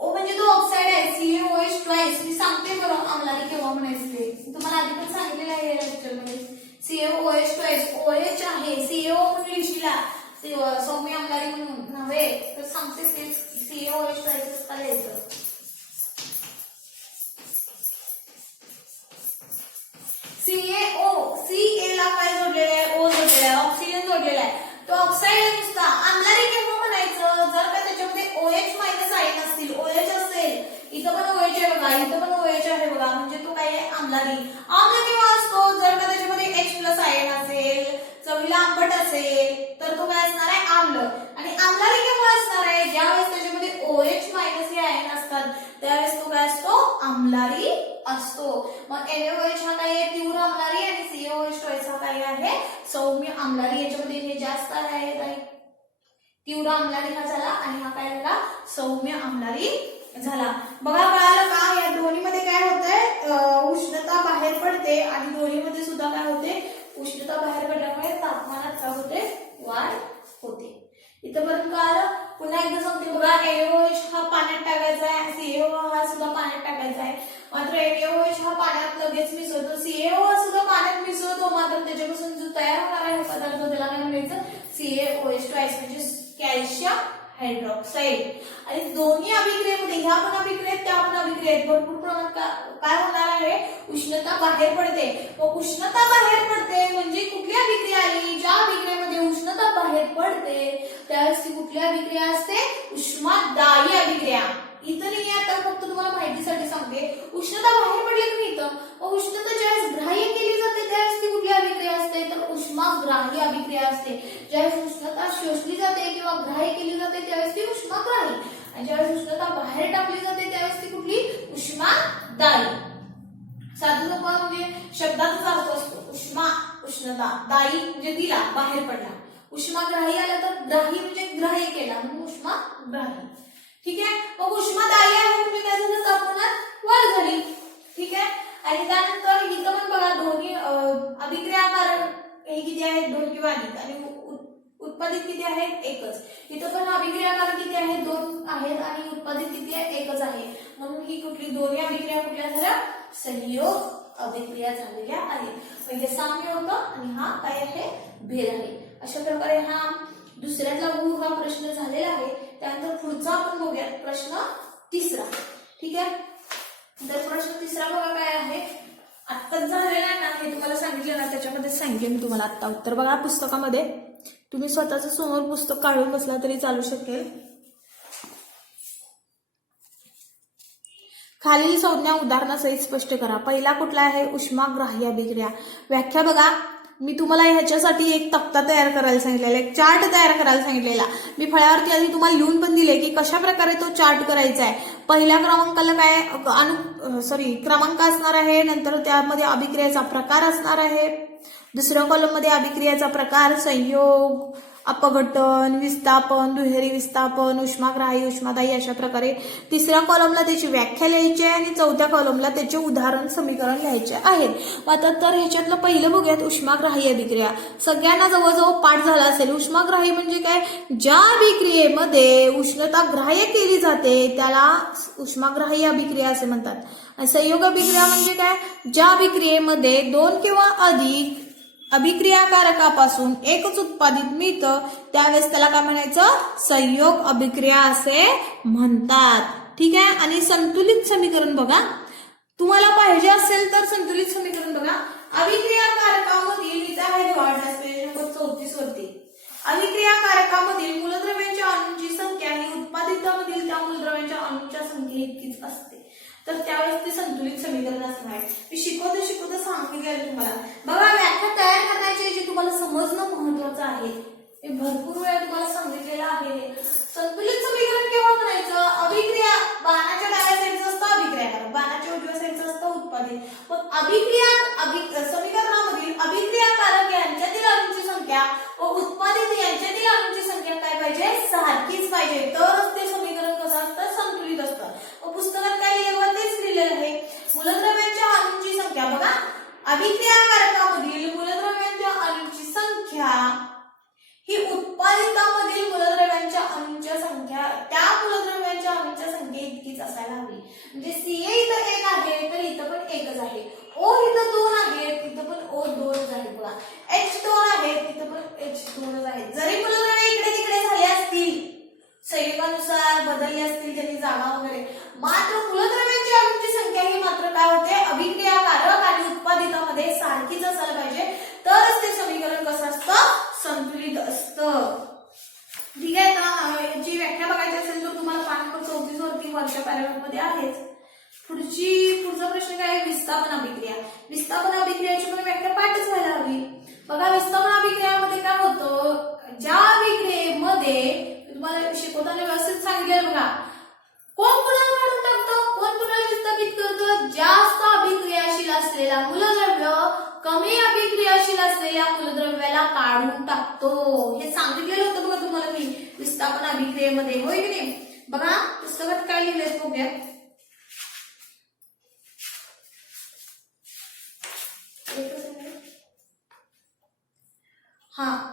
ओ म्हणजे तो ऑक्साइड आहे. CaOH twice. मी सांगते बरं आम्लारी केव्हा म्हणायचं ते, तुम्हाला आधी पण सांगितलेलं आहे या लेक्चर मध्ये. CaOH ट्वाइस OH आहे. CO म्हणून लिहिशीला, सौम्य आम्लारी म्हणून नव्हे, तर सांगतेच ते CaOH ट्वाइस का लिहायचं. Ca ला काय जोडलेलं आहे? O जोडलेला आहे, ऑक्सिजन जोडलेला आहे. तो ऑक्साइड नुसता. आम्लारी केव्हा म्हणायचं? जर का त्याच्यामध्ये OH मायनस आयन असतील, OH असेल. इथं पण OH आहे बघा, इथं पण OH आहे बघा, म्हणजे तो काय आहे? आम्लारी. आम्ल केव्हा असतो? जर का त्याच्यामध्ये H प्लस आयन असेल, चवीला आंबट असेल, तर तो काय असणार आहे? आम्ल. आणि आम्लारी केव्हा असणार आहे? ज्यावेळेस त्याच्यामध्ये OH मायनस हे आयन असतात त्यावेळेस तो काय असतो? आम्लारी असतो. मग NaOH हा काय आहे? तीव्र आम्लारी आणि CaOH ट्वाइस हा काय आहे? सौम्य आम्लारी. याच्यामध्ये हे जास्त आहे, तीव्र आम्लारी हा झाला आणि हा काय झाला? सौम्य आम्लारी झाला. बघा कळालं का? या दोन्हीमध्ये काय होतंय? उष्णता बाहेर पडते आणि दोन्हीमध्ये सुद्धा काय होते? उष्णता बाहेर पडल्यामुळे तापमानात काय होते? वाढ होते. इथं पर्यंत कळालं? पुन्हा एकदा सांगते बघा, NaOH हा पाण्यात टाकायचा आहे आणि CaO हा सुद्धा पाण्यात टाकायचा आहे. मात्र NaOH हा पाण्यात लगेच मिसळतो, CaO हा सुद्धा पाण्यात मिसळतो. मात्र त्याच्यापासून जो तयार होणार आहे पदार्थ त्याला काय म्हणायचं? CaOH ट्वाइस म्हणजे कॅल्शियम हायड्रॉक्साईड. आणि दोन्ही अभिक्रियेमध्ये, ह्या पण अभिक्रियेत त्या पण अभिक्रियेत भरपूर प्रमाणात काय होणार आहे? उष्णता बाहेर पडते. व उष्णता बाहेर पडते म्हणजे कुठली अभिक्रिया आली? ज्या अभिक्रियेमध्ये उष्णता बाहेर पडते त्यावेळेस ती कुठली अभिक्रिया असते? उष्मादायी अभिक्रिया. इथं नाही आता फक्त तुम्हाला माहितीसाठी सांगते. उष्णता बाहेर पडली की इथं, व उष्णता ज्यावेळेस ग्राह्य केली जाते त्यावेळेस ती कुठली अभिक्रिया असते? तर उष्माग्राही अभिक्रिया असते. ज्यावेळेस उष्णता शोषली जाते किंवा ग्राह्य केली जाते त्यावेळेस ती उष्माग्राही, आणि ज्यावेळेस उष्णता बाहेर टाकली जाते त्यावेळेस ती कुठली? उष्मादायी. साधं सोपं म्हणजे शब्दाचाच अर्थ असतो. उष्मा उष्णता, दायी म्हणजे दिला, बाहेर पडला. उष्माग्राही आला तर ग्राही म्हणजे ग्राह्य केला म्हणून उष्माग्राही. ठीक आहे. मग उष्मादायी आहे म्हणजे काय झालं? तापमानात वाढ झाली. ठीक आहे. आणि त्यानंतर इथं पण बघा दोन्ही अभिक्रियाकारक हे किती आहेत? दोन किंवा अधिक. आणि उत्पादित किती आहेत? एकच. इथं पण अभिक्रियाकारक किती आहेत? दोन आहेत आणि उत्पादित किती आहे? एकच आहे. म्हणून ही कुठली? दोन्ही अभिक्रिया कुठल्या झाल्या? संयोग अभिक्रिया झालेल्या आहेत. म्हणजे साम्य होतं आणि हा काय आहे? भेद आहे. अशा प्रकारे हा दुसऱ्यातला गुण हा प्रश्न झालेला आहे. त्यानंतर पुढचा आपण बघूया प्रश्न तिसरा. ठीक आहे. तर प्रश्न तिसरा बघा काय आहे? आत्ताच झालेला आहे ना, हे तुम्हाला सांगितलं ना, त्याच्यामध्ये सांगितले मी तुम्हाला आत्ता उत्तर. बघा पुस्तकामध्ये तुम्ही स्वतःच समोर पुस्तक काढून बसला तरी चालू शकेल. खालील संज्ञा उदाहरणासहित स्पष्ट करा. पहिला कुठला आहे? उष्माग्राही अभिक्रिया. व्याख्या बघा, मी तुम्हाला ह्याच्यासाठी एक तक्ता तयार करायला सांगितलेला, एक चार्ट तयार करायला सांगितलेला. मी फळ्यावरती आधी तुम्हाला लिहून पण दिले की कशा प्रकारे तो चार्ट करायचा आहे. पहिल्या क्रमांकाला काय क्रमांक असणार आहे, नंतर त्यामध्ये अभिक्रियेचा प्रकार असणार आहे. दुसऱ्या कॉलममध्ये अभिक्रियेचा प्रकार, संयोग, अपघटन, विस्थापन, दुहेरी विस्थापन, उष्माग्राही, उष्मादायी, अशा प्रकारे. तिसऱ्या कॉलमला त्याची व्याख्या लिहायची आहे आणि चौथ्या कॉलमला त्याचे उदाहरण समीकरण लिहायचे आहेत. आता तर ह्याच्यातलं पहिलं बघूयात, उष्माग्राही अभिक्रिया. सगळ्यांना जवळजवळ पाठ झाला असेल. उष्माग्राही म्हणजे काय? ज्या अभिक्रियेमध्ये उष्णता ग्राह्य केली जाते त्याला उष्माग्राही अभिक्रिया असे म्हणतात. आणि संयोग अभिक्रिया म्हणजे काय? ज्या अभिक्रियेमध्ये दोन किंवा अधिक अभिक्रियाकारकापासून एकच उत्पादित मिळतं त्यावेळेस त्याला काय म्हणायचं? संयोग अभिक्रिया असे म्हणतात. ठीक आहे. आणि संतुलित समीकरण बघा, तुम्हाला पाहिजे असेल तर संतुलित समीकरण बघा. अभिक्रियाकारकामधील इथं आहे पेज नंबर 34 वरती. अभिक्रियाकारकामधील मूलद्रव्यांच्या अणूंची संख्या ही उत्पादितामधील त्या मूलद्रव्यांच्या अणूंच्या संख्ये इतकीच असते. तर त्यावेळेस ते संतुलित समीकरण असणार आहे. मी शिकवता सांगितलेलं तुम्हाला. बघा, व्याख्या तयार करण्याची जी तुम्हाला समजणं महत्वाचं आहे. हे भरपूर वेळा तुम्हाला सांगितलेलं आहे. संतुलित समीकरण केव्हा म्हणायचं? अभिक्रिया बाणाच्या डाव्या साईडचं असतं अभिक्रियाकारक, बाणाच्या उजव्या साईडचं असतं उत्पादित. मग समीकरणामधील अभिक्रियाकारक यांच्यातील अणूंची संख्या व उत्पादित यांच्यातील अणूंची संख्या काय पाहिजे? सारखीच पाहिजे. तरच ते समीकरण कसं असतं? संतुलित असतं. मग पुस्तकात काय लिहिलं तेच लिहिलेलं आहे. मूलद्रव्यांच्या अणूंची संख्या बघा, अभिक्रियाकारकामधील मूलद्रव्यांच्या अणूंची संख्या ही उत्पादितामधील मूलद्रव्यांच्या अणूंच्या संख्या त्या मूलद्रव्यांच्या अणूंच्या संख्ये इतकीच असायला हवी. म्हणजे सीए इथं 1 आहे तर इथं पण 1च आहे. ओ इथं 2 आहे, तिथं पण ओ 2च आहे. बघा, H2 आहे, तिथं पण H2च आहे. जरी मूलद्रव्य इकडे तिकडे झाले असतील, संयोगानुसार बदलले असतील त्यांनी जागा वगैरे, मात्र मूलद्रव्यांच्या अणूंची संख्या ही मात्र काय होते? अभिक्रियाकारक आणि उत्पादितामध्ये सारखीच असायला पाहिजे. तरच ते समीकरण कसं असतं? संतुलित असतं. ठीक आहे. तर याची व्याख्या बघायची असेल तर तुम्हाला पान नंबर 34 वरती वरच्या पॅराग्राफ मध्ये आहेच. पुढचा प्रश्न काय आहे? विस्थापन अभिक्रिया. विस्थापन अभिक्रियाची पण व्याख्या पाठच व्हायला हवी. बघा, विस्थापन अभिक्रियामध्ये काय होतं? ज्या अभिक्रियेमध्ये तुम्हाला शिकवताना व्यवस्थित सांगितलेलं बघा, कोण कुणाला काढून टाकतं? कोण कुणाला विस्थापित करतं? जास्त अभिक्रियाशील असलेला मूलद्रव्य कमी अभिक्रियाशील असलेल्या मूलद्रव्याला काढून टाकतो. हे सांगितलेलं होतं बघा तुम्हाला मी विस्थापन अभिक्रियेमध्ये, होय की नाही? बघा, पुस्तकात काय लिहिलंय बघूया.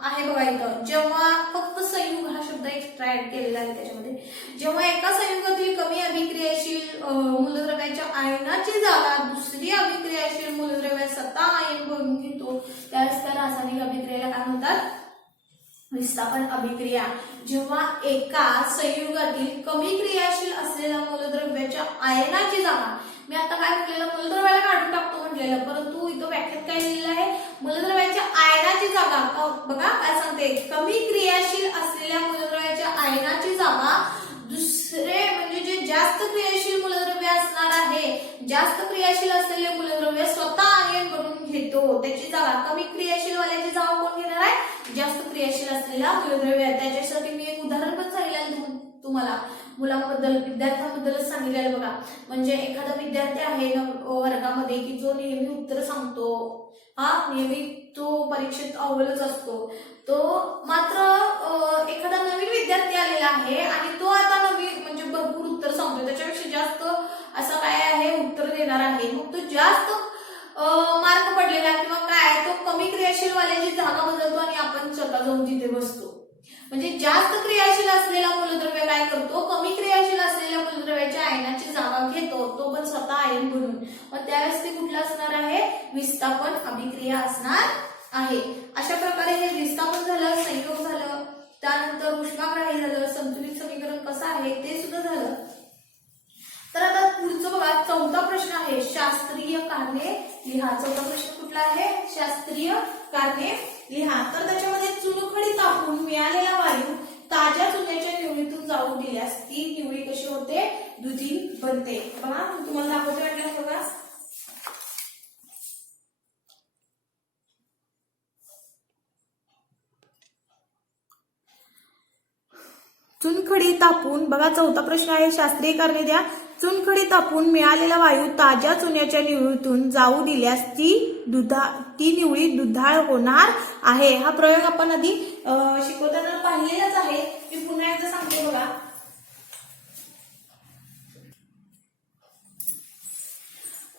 आहे बघा इथं. जेव्हा फक्त संयुग हा शब्द एक्स्ट्रा ऍड केलेला आहे त्याच्यामध्ये. जेव्हा एका संयुगातील कमी अभिक्रियाशील मूलद्रव्याच्या आयनाची जागा दुसरी अभिक्रियाशील मूलद्रव्य स्वतः आयन भरून घेतो त्यावेळेस त्या रासायनिक अभिक्रियेला काय म्हणतात? विस्थापन अभिक्रिया. जेव्हा एका संयुगातील कमी क्रियाशील असलेल्या मूलद्रव्याच्या आयनाची जागा, मी आता काय म्हटलेलं? मूलद्रव्याला काढून टाकतो म्हटलेलं, परंतु इथं व्याख्यात काय लिहिलेलं आहे? मूलद्रव्याच्या आयनाची जागा. बघा काय सांगते? कमी क्रियाशील असलेल्या मूलद्रव्याच्या आयनाची जागा दुसरे म्हणजे जे जास्त क्रियाशील मूलद्रव्य असणार आहे, जास्त क्रियाशील असलेले मूलद्रव्य स्वतः आयन बनवून घेतो. त्याची जागा कमी क्रियाशील वाल्याची जागा कोण घेणार आहे? जास्त क्रियाशील असलेला मूलद्रव्य. त्याच्यासाठी मी एक उदाहरण पण सांगितलं तुम्हाला. मुलांबद्दल, विद्यार्थ्यांबद्दलच सांगितलेलं बघा. म्हणजे एखादा विद्यार्थी आहे वर्गामध्ये की जो नेहमी उत्तर सांगतो, नेहमी तो परीक्षेत अव्वलच असतो. तो मात्र एखादा नवीन विद्यार्थी आलेला आहे आणि तो आता नवीन म्हणजे भरपूर उत्तर सांगतो, त्याच्यापेक्षा जास्त असं काय आहे उत्तर देणार आहे. मग तो जास्त मार्क पडलेला किंवा काय, तो कमी क्रियाशील वाल्याची जागा बदलतो आणि आपण स्वतः जाऊन तिथे बसतो. म्हणजे जास्त क्रियाशील असलेला मूलद्रव्य काय करतो? कमी क्रियाशील असलेल्या मूलद्रव्याच्या आयनाची जागा घेतो, तो पण स्वतः आयन बनून. मग त्यावेळेस ते कुठलं असणार आहे? विस्थापन अभिक्रिया असणार आहे. अशा प्रकारे हे विस्थापन झालं, संयोग झालं, त्यानंतर उष्माग्राही झालं, संतुलित समीकरण कसं आहे ते सुद्धा झालं. तर आता पुढचं बघा, चौथा प्रश्न आहे शास्त्रीय कारणे लिहा. चौथा प्रश्न कुठला आहे? शास्त्रीय कारणे लिहा. तर त्याच्यामध्ये चुनखडी तापून मिळालेला वायू ताज्या चुन्याच्या निवडीतून जाऊ दिल्यास ती निवडी कशी होते? द्वितीय बनते. बघा तुम्हाला दाखवते वाटलं बघा. चुनखडी तापून, बघा चौथा प्रश्न आहे, शास्त्रीय कारणे द्या. चुनखडी तापून मिळालेला वायू ताज्या चुन्याच्या निवळीतून जाऊ दिल्यास ती निवळी दुधाळ होणार आहे. हा प्रयोग आपण आधी शिकवताना पाहिलेलाच आहे. मी पुन्हा एकदा सांगते बघा.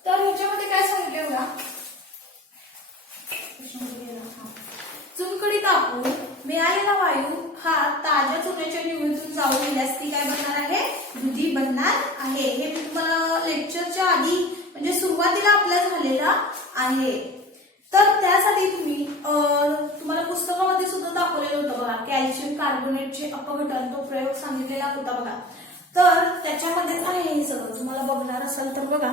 तर ह्याच्यामध्ये काय सांगितले बघा. चुनखडी तापून मिळालेला वायू हा ताज्या चुन्याच्या निवळीतून जाऊ दिल्यास ती काय बनणार आहे, दुधी बनणार आहे. हे मी तुम्हाला लेक्चरच्या आधी म्हणजे सुरुवातीला आपल्या झालेला आहे. तर त्यासाठी तुम्हाला पुस्तकामध्ये सुद्धा दाखवलेलं होतं बघा. कॅल्शियम कार्बोनेटचे अपघटन, तो प्रयोग सांगितलेला होता बघा. तर त्याच्यामध्येच आहे हे सगळं. तुम्हाला बघणार असाल तर बघा,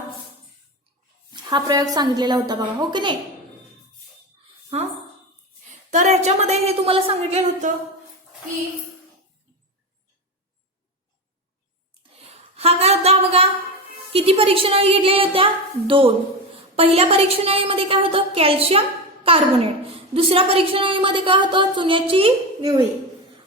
हा प्रयोग सांगितलेला होता बघा, हो की नाही. हा, तर ह्याच्यामध्ये हे तुम्हाला सांगितलेलं होतं की हा काय होता बघा. किती परीक्षणाळी घेतलेल्या होत्या, 2. पहिल्या परीक्षणाळीमध्ये काय होतं, कॅल्शियम कार्बोनेट. दुसऱ्या परीक्षणाळीमध्ये काय होतं, चुन्याची निवळी.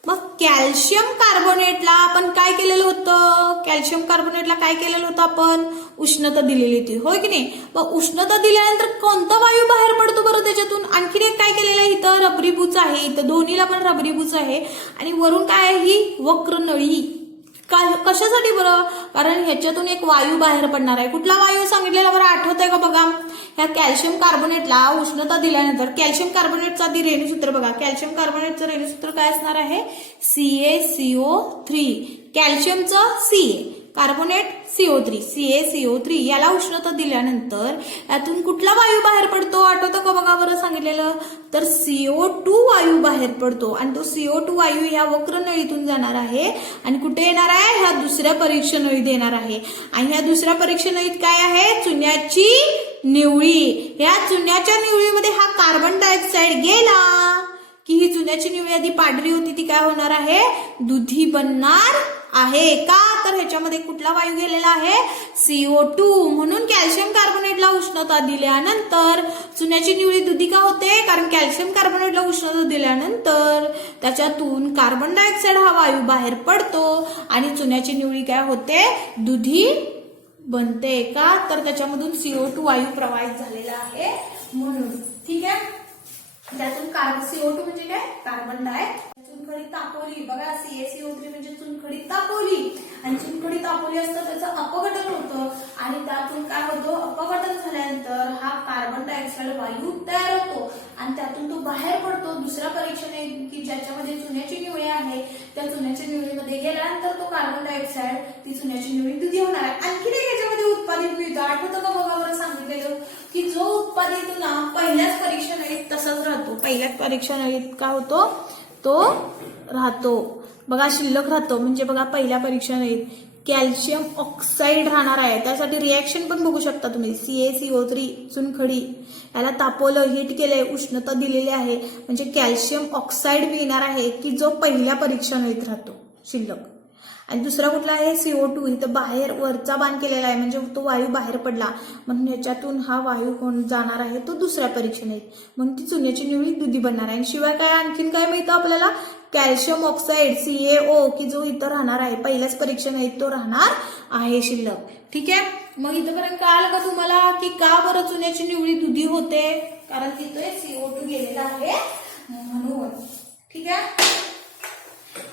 मग कॅल्शियम कार्बोनेटला आपण काय केलेलं होतं, कॅल्शियम कार्बोनेटला काय केलेलं होतं आपण, उष्णता दिलेली होती, होय की नाही. मग उष्णता दिल्यानंतर कोणता वायू बाहेर पडतो बरं त्याच्यातून, आणखीन एक काय केलेलं आहे, इथं रबरीबूच आहे, इथं दोन्हीला पण रबरीबूच आहे. आणि वरून काय आहे, ही वक्र नळी. कशासाठी बरं, कारण ह्याच्यातून एक वायू बाहेर पडणार आहे. कुठला वायू सांगितलेला बरं, आठवतंय का बघा. ह्या कॅल्शियम कार्बोनेटला उष्णता दिल्यानंतर कॅल्शियम कार्बोनेटचं आधी रेणूसूत्र बघा. कॅल्शियम कार्बोनेटचं रेणूसूत्र काय असणार आहे, CaCO3. कॅल्शियमचं Ca, कार्बोनेट CO3, CaCO3. याला उष्णता दिल्यानंतर यातून कुठला वायू बाहेर पडतो, आठवतं का बघा बरं सांगितलेलं, तर CO2 वायू बाहेर पडतो. आणि तो CO2 वायू ह्या वक्र नळीतून जाणार आहे आणि कुठे येणार आहे, ह्या दुसऱ्या परीक्षा नळीत येणार आहे. आणि ह्या दुसऱ्या परीक्षा नळीत काय आहे, चुन्याची निवळी. ह्या चुन्याच्या निवळीमध्ये हा कार्बन डायऑक्साईड गेला की ही चुन्याची निवळी आधी पांढरी होती ती काय होणार आहे, दुधी बनणार आहे. का, तर ह्याच्यामध्ये कुठला वायू गेलेला आहे, CO2. म्हणून कॅल्शियम कार्बोनेटला उष्णता दिल्यानंतर चुन्याची निवळी दुधी का होते, कारण कॅल्शियम कार्बोनेटला उष्णता दिल्यानंतर त्याच्यातून कार्बन डायऑक्साईड हा वायू बाहेर पडतो आणि चुन्याची निवळी काय होते, दुधी बनते. का, तर त्याच्यामधून CO2 वायू प्रवाहित झालेला आहे म्हणून. ठीक आहे. त्यातून CO2 म्हणजे काय, कार्बन डायऑक्साईड. चुनखडी तापवली बघा, CaCO3 म्हणजे चुनखडी तापवली. आणि चुनखडी तापवली असतं त्याचं अपघटन होतं आणि त्यातून काय होतं, अपघटन झाल्यानंतर हा कार्बन डायऑक्साईड वायू तयार होतो आणि त्यातून तो बाहेर पडतो. दुसऱ्या परीक्षेने की ज्याच्यामध्ये चुन्याची निवळी आहे त्या चुन्याच्या निवळीमध्ये गेल्यानंतर तो कार्बन डायऑक्साईड, ती चुन्याची निवळी दुधी होणार आहे. आणखीन एक याच्यामध्ये उत्पादित मिळतं, आठवतं का बघा बरं सांगितलेलं की जो उत्पादित ना पहिल्याच परीक्षा नळीत तसाच राहतो. पहिल्याच परीक्षा नळीत काय होतो, तो राहतो बघा, शिल्लक राहतो. म्हणजे बघा पहिल्या परीक्षा नळीत कॅल्शियम ऑक्साईड राहणार आहे. त्यासाठी रिॲक्शन पण बघू शकता तुम्ही. CaCO3 चुनखडी याला तापवलं, हीट केलंय, उष्णता दिलेली आहे, म्हणजे कॅल्शियम ऑक्साईड मिळणार आहे की जो पहिल्या परीक्षा नळीत राहतो शिल्लक. आणि दुसरा कुठला आहे, CO2. इथं बाहेर वरचा बाण केलेला आहे म्हणजे तो वायू बाहेर पडला म्हणून ह्याच्यातून हा वायू कोण जाणार आहे, तो दुसऱ्या परीक्षेने, म्हणून ती चुन्याची निवळी दुधी बनणार आहे. आणि शिवाय काय आणखीन काय मिळतं आपल्याला, कॅल्शियम ऑक्साईड CaO की जो इथं राहणार आहे पहिल्याच परीक्षेने, तो राहणार आहे शिल्लक. ठीक आहे. मग इथंपर्यंत कळालं का तुम्हाला की का बरं चुन्याची निवळी दुधी होते, कारण तिथे CO2 गेलेला आहे म्हणून. ठीक आहे.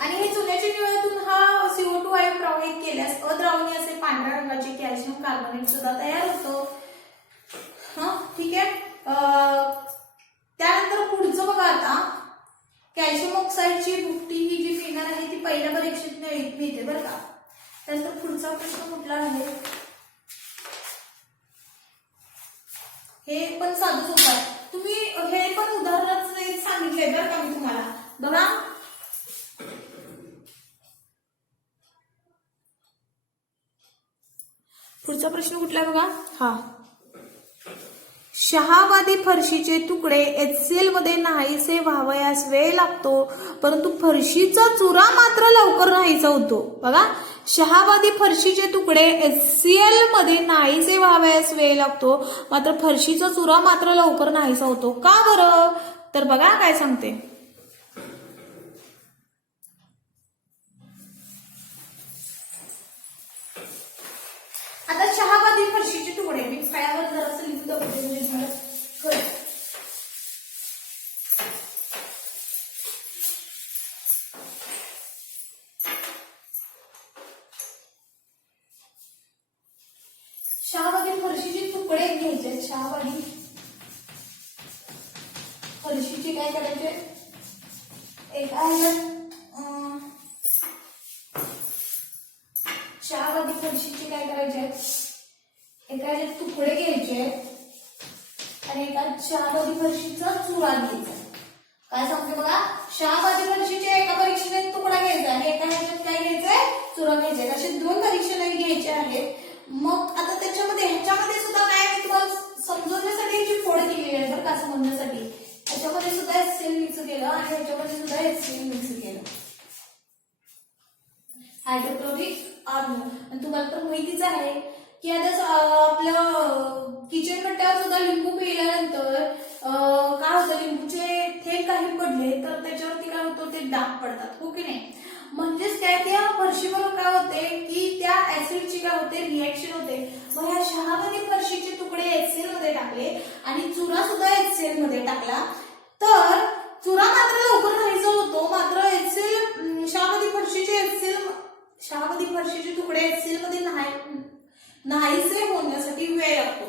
आणि हे चुन्याच्या निवळीतून हा CO2 वायू प्रवाहित केल्यास अद्रावणीय असे पांढऱ्या रंगाचे कॅल्शियम कार्बोनेट सुद्धा तयार होतो. ठीक आहे. त्यानंतर पुढचं बघा, आता कॅल्शियम ऑक्साईडची भुकटी ही जी मिळणार आहे ती पहिल्या परीक्षेत मिळते बरं का. त्यानंतर पुढचा प्रश्न कुठला आहे, हे पण साधं सोपं आहे. तुम्ही हे पण उदाहरणात सांगितलंय बरं का मी तुम्हाला. बघा, पुढचा प्रश्न कुठला बघा, हा, शहावादी फरशीचे तुकडे HCl मध्ये नाहीसे व्हावयास वेळ लागतो, परंतु फरशीचा चुरा मात्र लवकर नाहीसा होतो. बघा, शहावादी फरशीचे तुकडे HCl मध्ये नाहीसे व्हावयास वेळ लागतो, मात्र फरशीचा चुरा मात्र लवकर नाहीसा होतो. का बरं? तर बघा काय सांगते. आता शहावादी फरशीचे तुकडे मी फळ्यावर जरासं लिहून दाखवते म्हणजे तुम्हाला कळेल. शहावादी फरशीचे तुकडे घ्यायचे. शहावादी फरशीचे काय करायचे, एक आहे शहावादी फरशीचे काय करायचे, एका तुकडे घ्यायचे आणि एका शहावादी फरशीचा चुरा घ्यायचा. काय सांगते बघा, शहावादी फरशीचे एका परीक्षेने तुकडा घ्यायचा आणि एका ह्याच्यात काय घ्यायचंय, चुरा घ्यायचा. असे 2 परीक्षेने घ्यायचे आहेत. मग आता ह्याच्यामध्ये सुद्धा काय मी तुम्हाला समजवण्यासाठी याची फोड केलेली आहे बरं का, समजण्यासाठी. ह्याच्यामध्ये सुद्धा HCl मिक्स केलं आणि ह्याच्यामध्ये सुद्धा HCl मिक्स केलं, हायड्रोक्लोरिक आम्ल. तुम्हाला तर माहितीच आहे की आता आपलं किचन कट्ट्यावर सुद्धा लिंबू पिल्यानंतर काय होतं, लिंबूचे थेंब काही पडले तर त्याच्यावरती काय होतं, ते डाग पडतात, हो की नाही. म्हणजेच काय, त्या फरशीवर काय होते की त्या ऍसिडची काय होते, रिएक्शन होते. मग ह्या शहावादी फरशीचे तुकडे HCl मध्ये टाकले आणि चुरा सुद्धा HCl मध्ये टाकला तर चुरा मात्र लवकर नाहीसा होतो, मात्र HCl शहावादी फरशीचे तुकडे HCl मध्ये नाहीसे होण्यासाठी वेळ लागतो.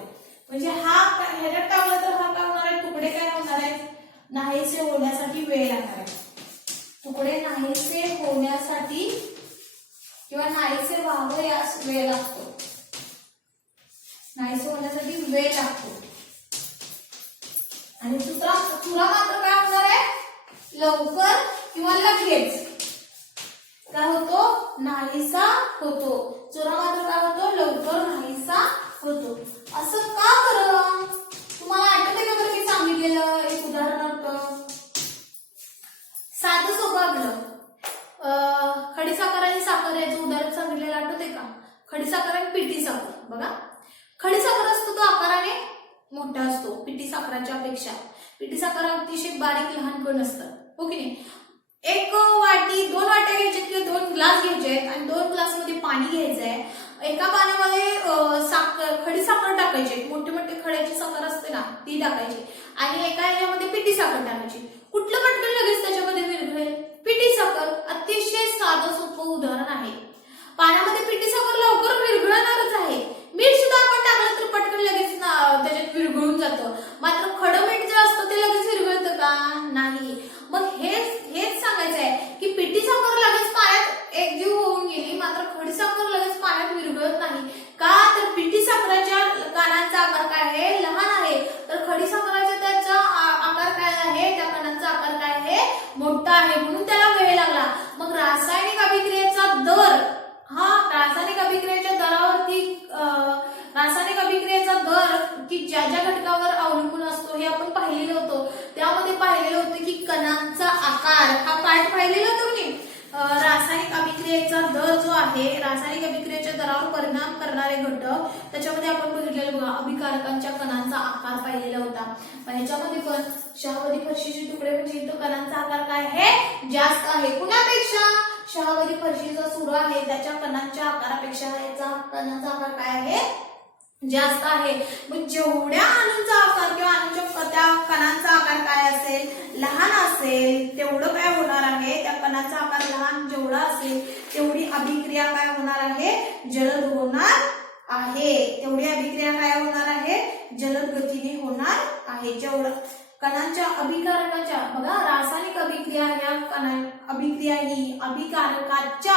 म्हणजे ह्याच्यात टाकला तर हा काय होणार आहे, तुकडे काय होणार आहेत, नाहीसे होण्यासाठी वेळ लागणार आहे. तुकडे नाहीसे होण्यासाठी किंवा नाहीसे व्हावं यास वेळ लागतो, नाहीसे होण्यासाठी वेळ लागतो. आणि चुरा मात्र काय होणार आहे, लवकर किंवा लगेच काय होतो, नाहीसा होतो. चुरा मात्र काय होतो, लवकर नाहीसा होतो. असं का बरं? तुम्हाला आठवते का बरं मी सांगितलेलं एक उदाहरणार्थ साधं सोपं आपलं खडीसाखर आणि साखर याचं उदाहरण सांगितलेलं आठवते का? खडीसाखर आणि पिठी साखर. बघा, खडीसाखर असतो तो आकाराने मोठा असतो पिठी साखराच्या पेक्षा. पिठी साखर अतिशय बारीक लहान कण असतात, हो की नाही. 1 वाटी 2 वाट्या घ्यायच्या किंवा 2 ग्लास घ्यायचे आणि 2 ग्लासमध्ये पाणी घ्यायचंय. एका पाण्यामध्ये खडी साखर टाकायची, मोठे मोठे खड्याची साखर असते ना ती टाकायची आणि एका ह्याच्यामध्ये पिठी साखर टाकायची. कुठलं पटकन लगेच त्याच्यामध्ये विरघळेल, पिठी साखर. अतिशय साधं सोपं उदाहरण आहे. पाण्यामध्ये पिठी साखर लवकर विरघळणारच आहे. मीठ सुद्धा आपण टाकलं तर पटकन लगेच त्याच्यात विरघळून जातं, मात्र खडं मीठ जे असतं ते लगेच विरघळतं का? नाही. मग हेच सांगायचं आहे की पिठी साखर लगेच पाण्यात एकजीव होऊन गेली, मात्र खडी साखर लगेच पाण्यात विरघळत नाही. का? तर पिठी साखराच्या कणांचा आकार काय आहे, लहान आहे, तर खडी साखराच्या त्याचा आकार काय आहे, त्या कणांचा आकार काय आहे, मोठा आहे, म्हणून त्याला वेळ लागला. मग रासायनिक अभिक्रियेचा दर, रासायनिक अभिक्रियेच्या दर की ज्या घटकावर अवलंबून असतो हे आपण पाहिलेलं होतं. त्यामध्ये पाहिलेलं होतं की कणांचा आकार हा पार्ट पाहिलेला होतो की रासायनिक अभिक्रियेचा दर जो आहे, रासायनिक अभिक्रियेच्या दरावर परिणाम करणारे घटक, त्याच्यामध्ये आपण बघितलेलं बघा, अभिकारकांच्या कणांचा आकार पाहिलेला होता. ह्याच्यामध्ये पण शहावादी फरशीचे तुकडे म्हणजे इथं कणांचा आकार काय आहे, जास्त आहे. कुणापेक्षा? शहावादी फरशीचा चुरा आहे त्याच्या कणांच्या आकारापेक्षा याचा कणांचा आकार काय आहे, जास्त आहे. मग जेवढ्या अणूंचा आकार किंवा अणूच्या त्या कणांचा आकार काय असेल, लहान असेल, तेवढं काय होणार आहे, त्या कणांचा आकार लहान जेवढा असेल तेवढी अभिक्रिया काय होणार आहे, जलद होणार आहे. तेवढी अभिक्रिया काय होणार आहे, जलद गतीने होणार आहे. जेवढं कणांच्या अभिकारकाच्या, बघा, रासायनिक अभिक्रिया ही अभिकारकाच्या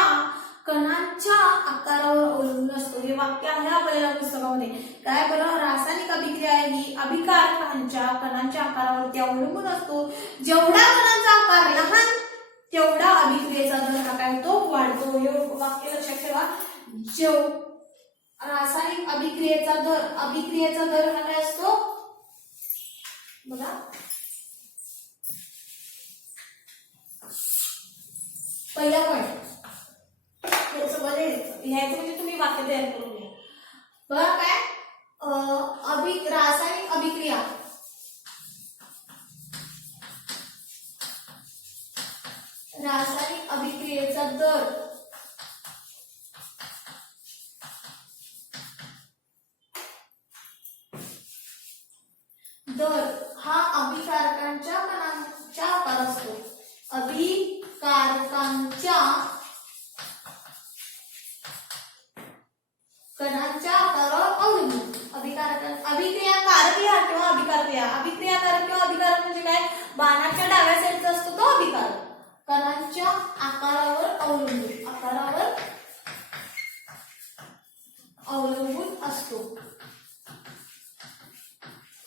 कणांच्या आकारावर अवलंबून असतो. हे वाक्य आहे आपल्याला पुस्तकामध्ये. काय बरं, रासायनिक अभिक्रिया ही अभिकारकांच्या कणांच्या आकारावरती अवलंबून असतो. जेवढा कणांचा आकार लहान तेवढा अभिक्रियेचा दर हा काय होतो, वाढतो. हे वाक्य लक्षात ठेवा. रासायनिक अभिक्रियेचा दर हा काय असतो, बघा, पहिला पॉइंट याचं बदल लिहायचं म्हणजे तुम्ही वाक्य तयार करून लिहा. बघा काय रासायनिक अभिक्रिया. रासायनिक अभिक्रियेचा दर हा अभिकारकांच्या कणांच्या आकार असतो. अभिकारकांच्या कणांच्या आकारावर अवलंबून. अभिक्रिया कारक लिहा किंवा अभिकारक लिहा. अभिक्रिया कारक किंवा अभिकारक म्हणजे काय? बाणाच्या डाव्या साईडचा असतो तो अभिकारक. कणांच्या आकारावर अवलंबून असतो.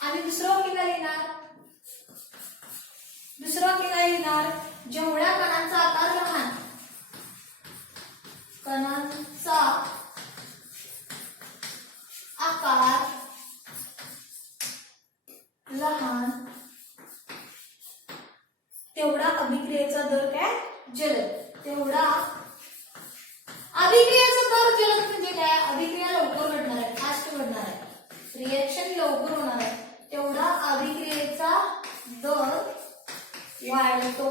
आणि दुसरं वाक्य काय लिहिणार? जेवढ्या कणांचा आकार लहान, तेवढा अभिक्रियेचा दर काय? जलद. तेवढा अभिक्रियेचा दर जलद म्हणजे काय? अभिक्रिया लवकर घडणार आहे, फास्ट घडणार आहे, रिएक्शन लवकर होणार आहे. तेवढा अभिक्रियेचा दर वाढतो.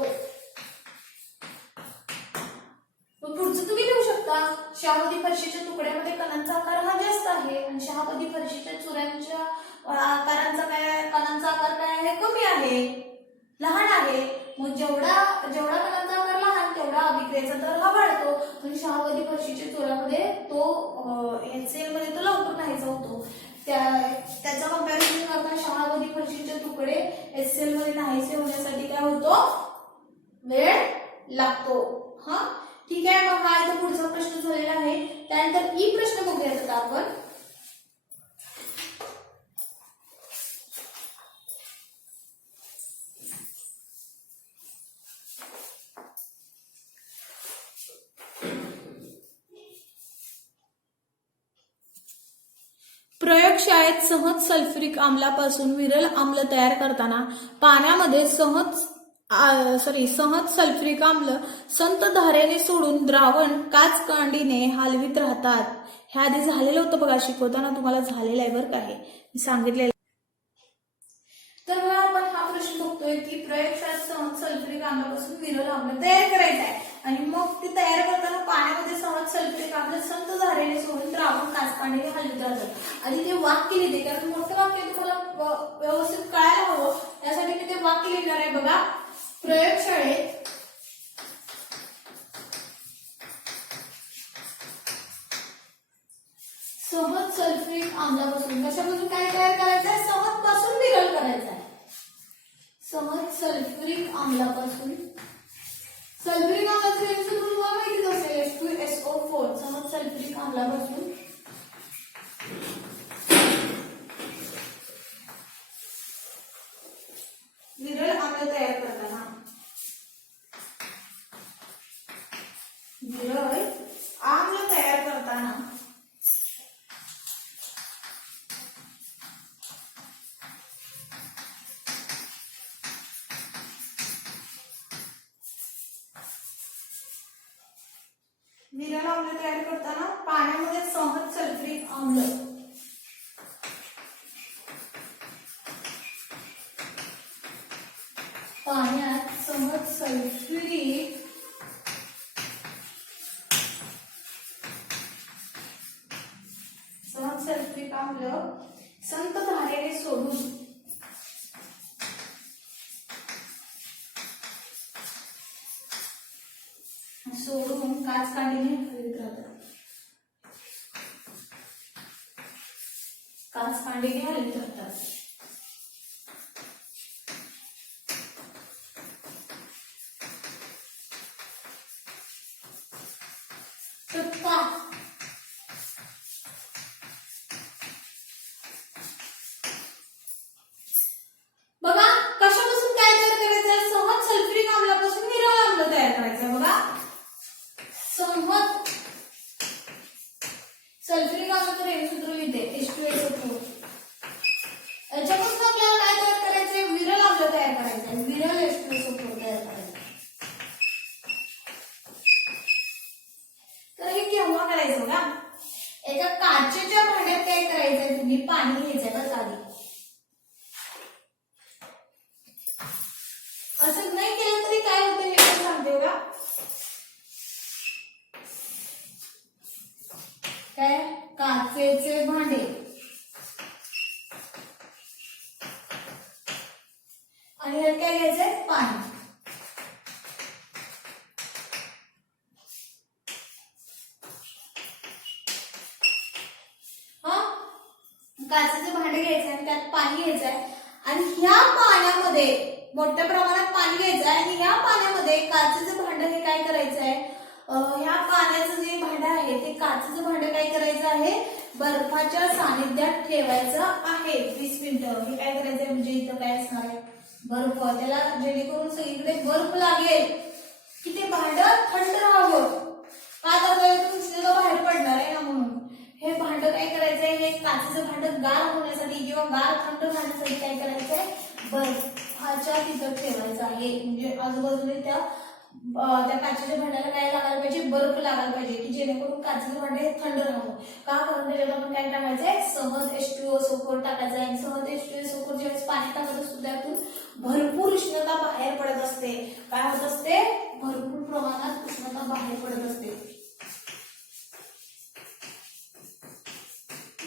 पुढचं तुम्ही लिहू शकता. शहापदी फरशीच्या तुकड्यामध्ये कणांचा आकार हा जास्त आहे आणि शहापदी फरशीच्या चुऱ्यांच्या कणांचा आकार काय आहे? कमी आहे, लहान आहे. मग जेवढा कणांचा आकार लहान तेवढा अभिक्रियेचा दर हा वाढतो. आणि शहापदी फरशीच्या चुऱ्यामध्ये तो HCl मध्ये तो लवकर नाहीसा होतो. त्याचा कंपॅरिझन करता शहापदी फरशीचे तुकडे HCl मध्ये नाहीसे होण्यासाठी काय होतो? वेळ लागतो. हा ठीक आहे. मग हा इथं पुढचा प्रश्न झालेला आहे. त्यानंतर ई प्रश्न बघूयात आपण. प्रयोगशाळेत सहज सल्फ्युरिक आम्लापासून विरल आम्ल तयार करताना पाण्यामध्ये सहज सल्फ्युरिक आम्ल संत धारेने सोडून द्रावण काचकांडीने हलवीत राहतात. हे आधी झालेलं होतं बघा, शिकवताना तुम्हाला झालेलं आहे बरं का, हे मी सांगितलेलं. तर आपण हा प्रश्न बघतोय की प्रयोगशाळेत सहज सल्फ्युरिक आम्लापासून विरल आम्ल तयार करायचं आहे आणि मग ते तयार करताना पाण्यामध्ये सहज सल्फ्युरिक आम्ल संत धारेने सोडून द्रावण काचकांडीने हलवीत राहतात. आधी ते वाक्य लिहिते, कारण मोठं वाक्य तुम्हाला व्यवस्थित कळायला हवं यासाठी मी ते वाक्य लिहिणार आहे. बघा, प्रयोगशाळेत सहज सल्फ्युरिक आम्लापासून कशापासून काय तयार करायचं आहे? सहज पासून विरल करायचं आहे. सहज सल्फ्युरिक आम्लापासून. सल्फ्युरिक आम्लाचं रिएक्शन तुम्हाला माहितीच असेल, H2SO4. सहज सल्फ्युरिक आम्लापासून विरल आम्ल तयार करताना पाण्यामध्ये सहज सल्फ्युरिक आम्ल पाण्यात सहज सल्फ्युरिक आम्ल संत धारेने सोडून काचकांडीने हलवीत राहतात. काचकांडीने हलवीत राहतात. बघा कशापासून काय तयार करायचं? सहज सल्फ्युरिक आम्लापासून विरल आम्ल तयार करायचं. बघा, सहज सल्फ्युरिक आम्लाचं रेणूसूत्र लिहिते H2SO4. याच्यापासून आपल्याला काय तयार करायचंय? विरल आम्ल तयार करायचंय. विरल H2SO4 तयार करायचं. तर हे केव्हा तेव्हा करायचं बघा. एका काचेच्या भांड्यात काय करायचंय तुम्ही पाणी घ्यायचंय बरं का आधी. असं नाही केलं तरी काय होतं हे पण सांगते बघा. काय काचेचे भांडे आणि ह्यात काय घ्यायचंय पाणी. काचेचे भांडे घ्यायचे आणि त्यात पाणी घ्यायचंय आणि ह्या पाण्यामध्ये मोठ्या प्रमाणात पाणी घ्यायचंय आणि ह्या पाण्यामध्ये काचेचं भांडं हे काय करायचंय. ह्या पाण्याचं जे भांडं आहे ते काचेचं भांडं काय करायचं आहे बर्फाच्या सानिध्यात ठेवायचं आहे 20 मिनिटं. हे काय करायचंय म्हणजे इथं काय असणार आहे बर्फ. त्याला जेणेकरून सगळीकडे बर्फ लागेल की ते भांडं थंड राहावं. का तर उष्णता बाहेर पडणार आहे ना म्हणून. हे भांडं काय करायचंय हे काचेचं भांडं गार होण्यासाठी किंवा गार थंड राहण्यासाठी काय करायचंय बर्फाच्या तिथं ठेवायचं आहे. म्हणजे आजूबाजूला त्या काचेच्या भांड्याला काय लागायला पाहिजे बर्फ लागायला पाहिजे की जेणेकरून काचेचं भांडे हे थंड राहावं. का कारण त्याच्यात आपण काय टाकायचंय सहज H2SO4 टाकायचं आहे. सहज H2SO4 ज्यावेळेस पाणी टाकत असतो त्यातून भरपूर उष्णता बाहेर पडत असते. काय होत असते भरपूर प्रमाणात उष्णता बाहेर पडत असते.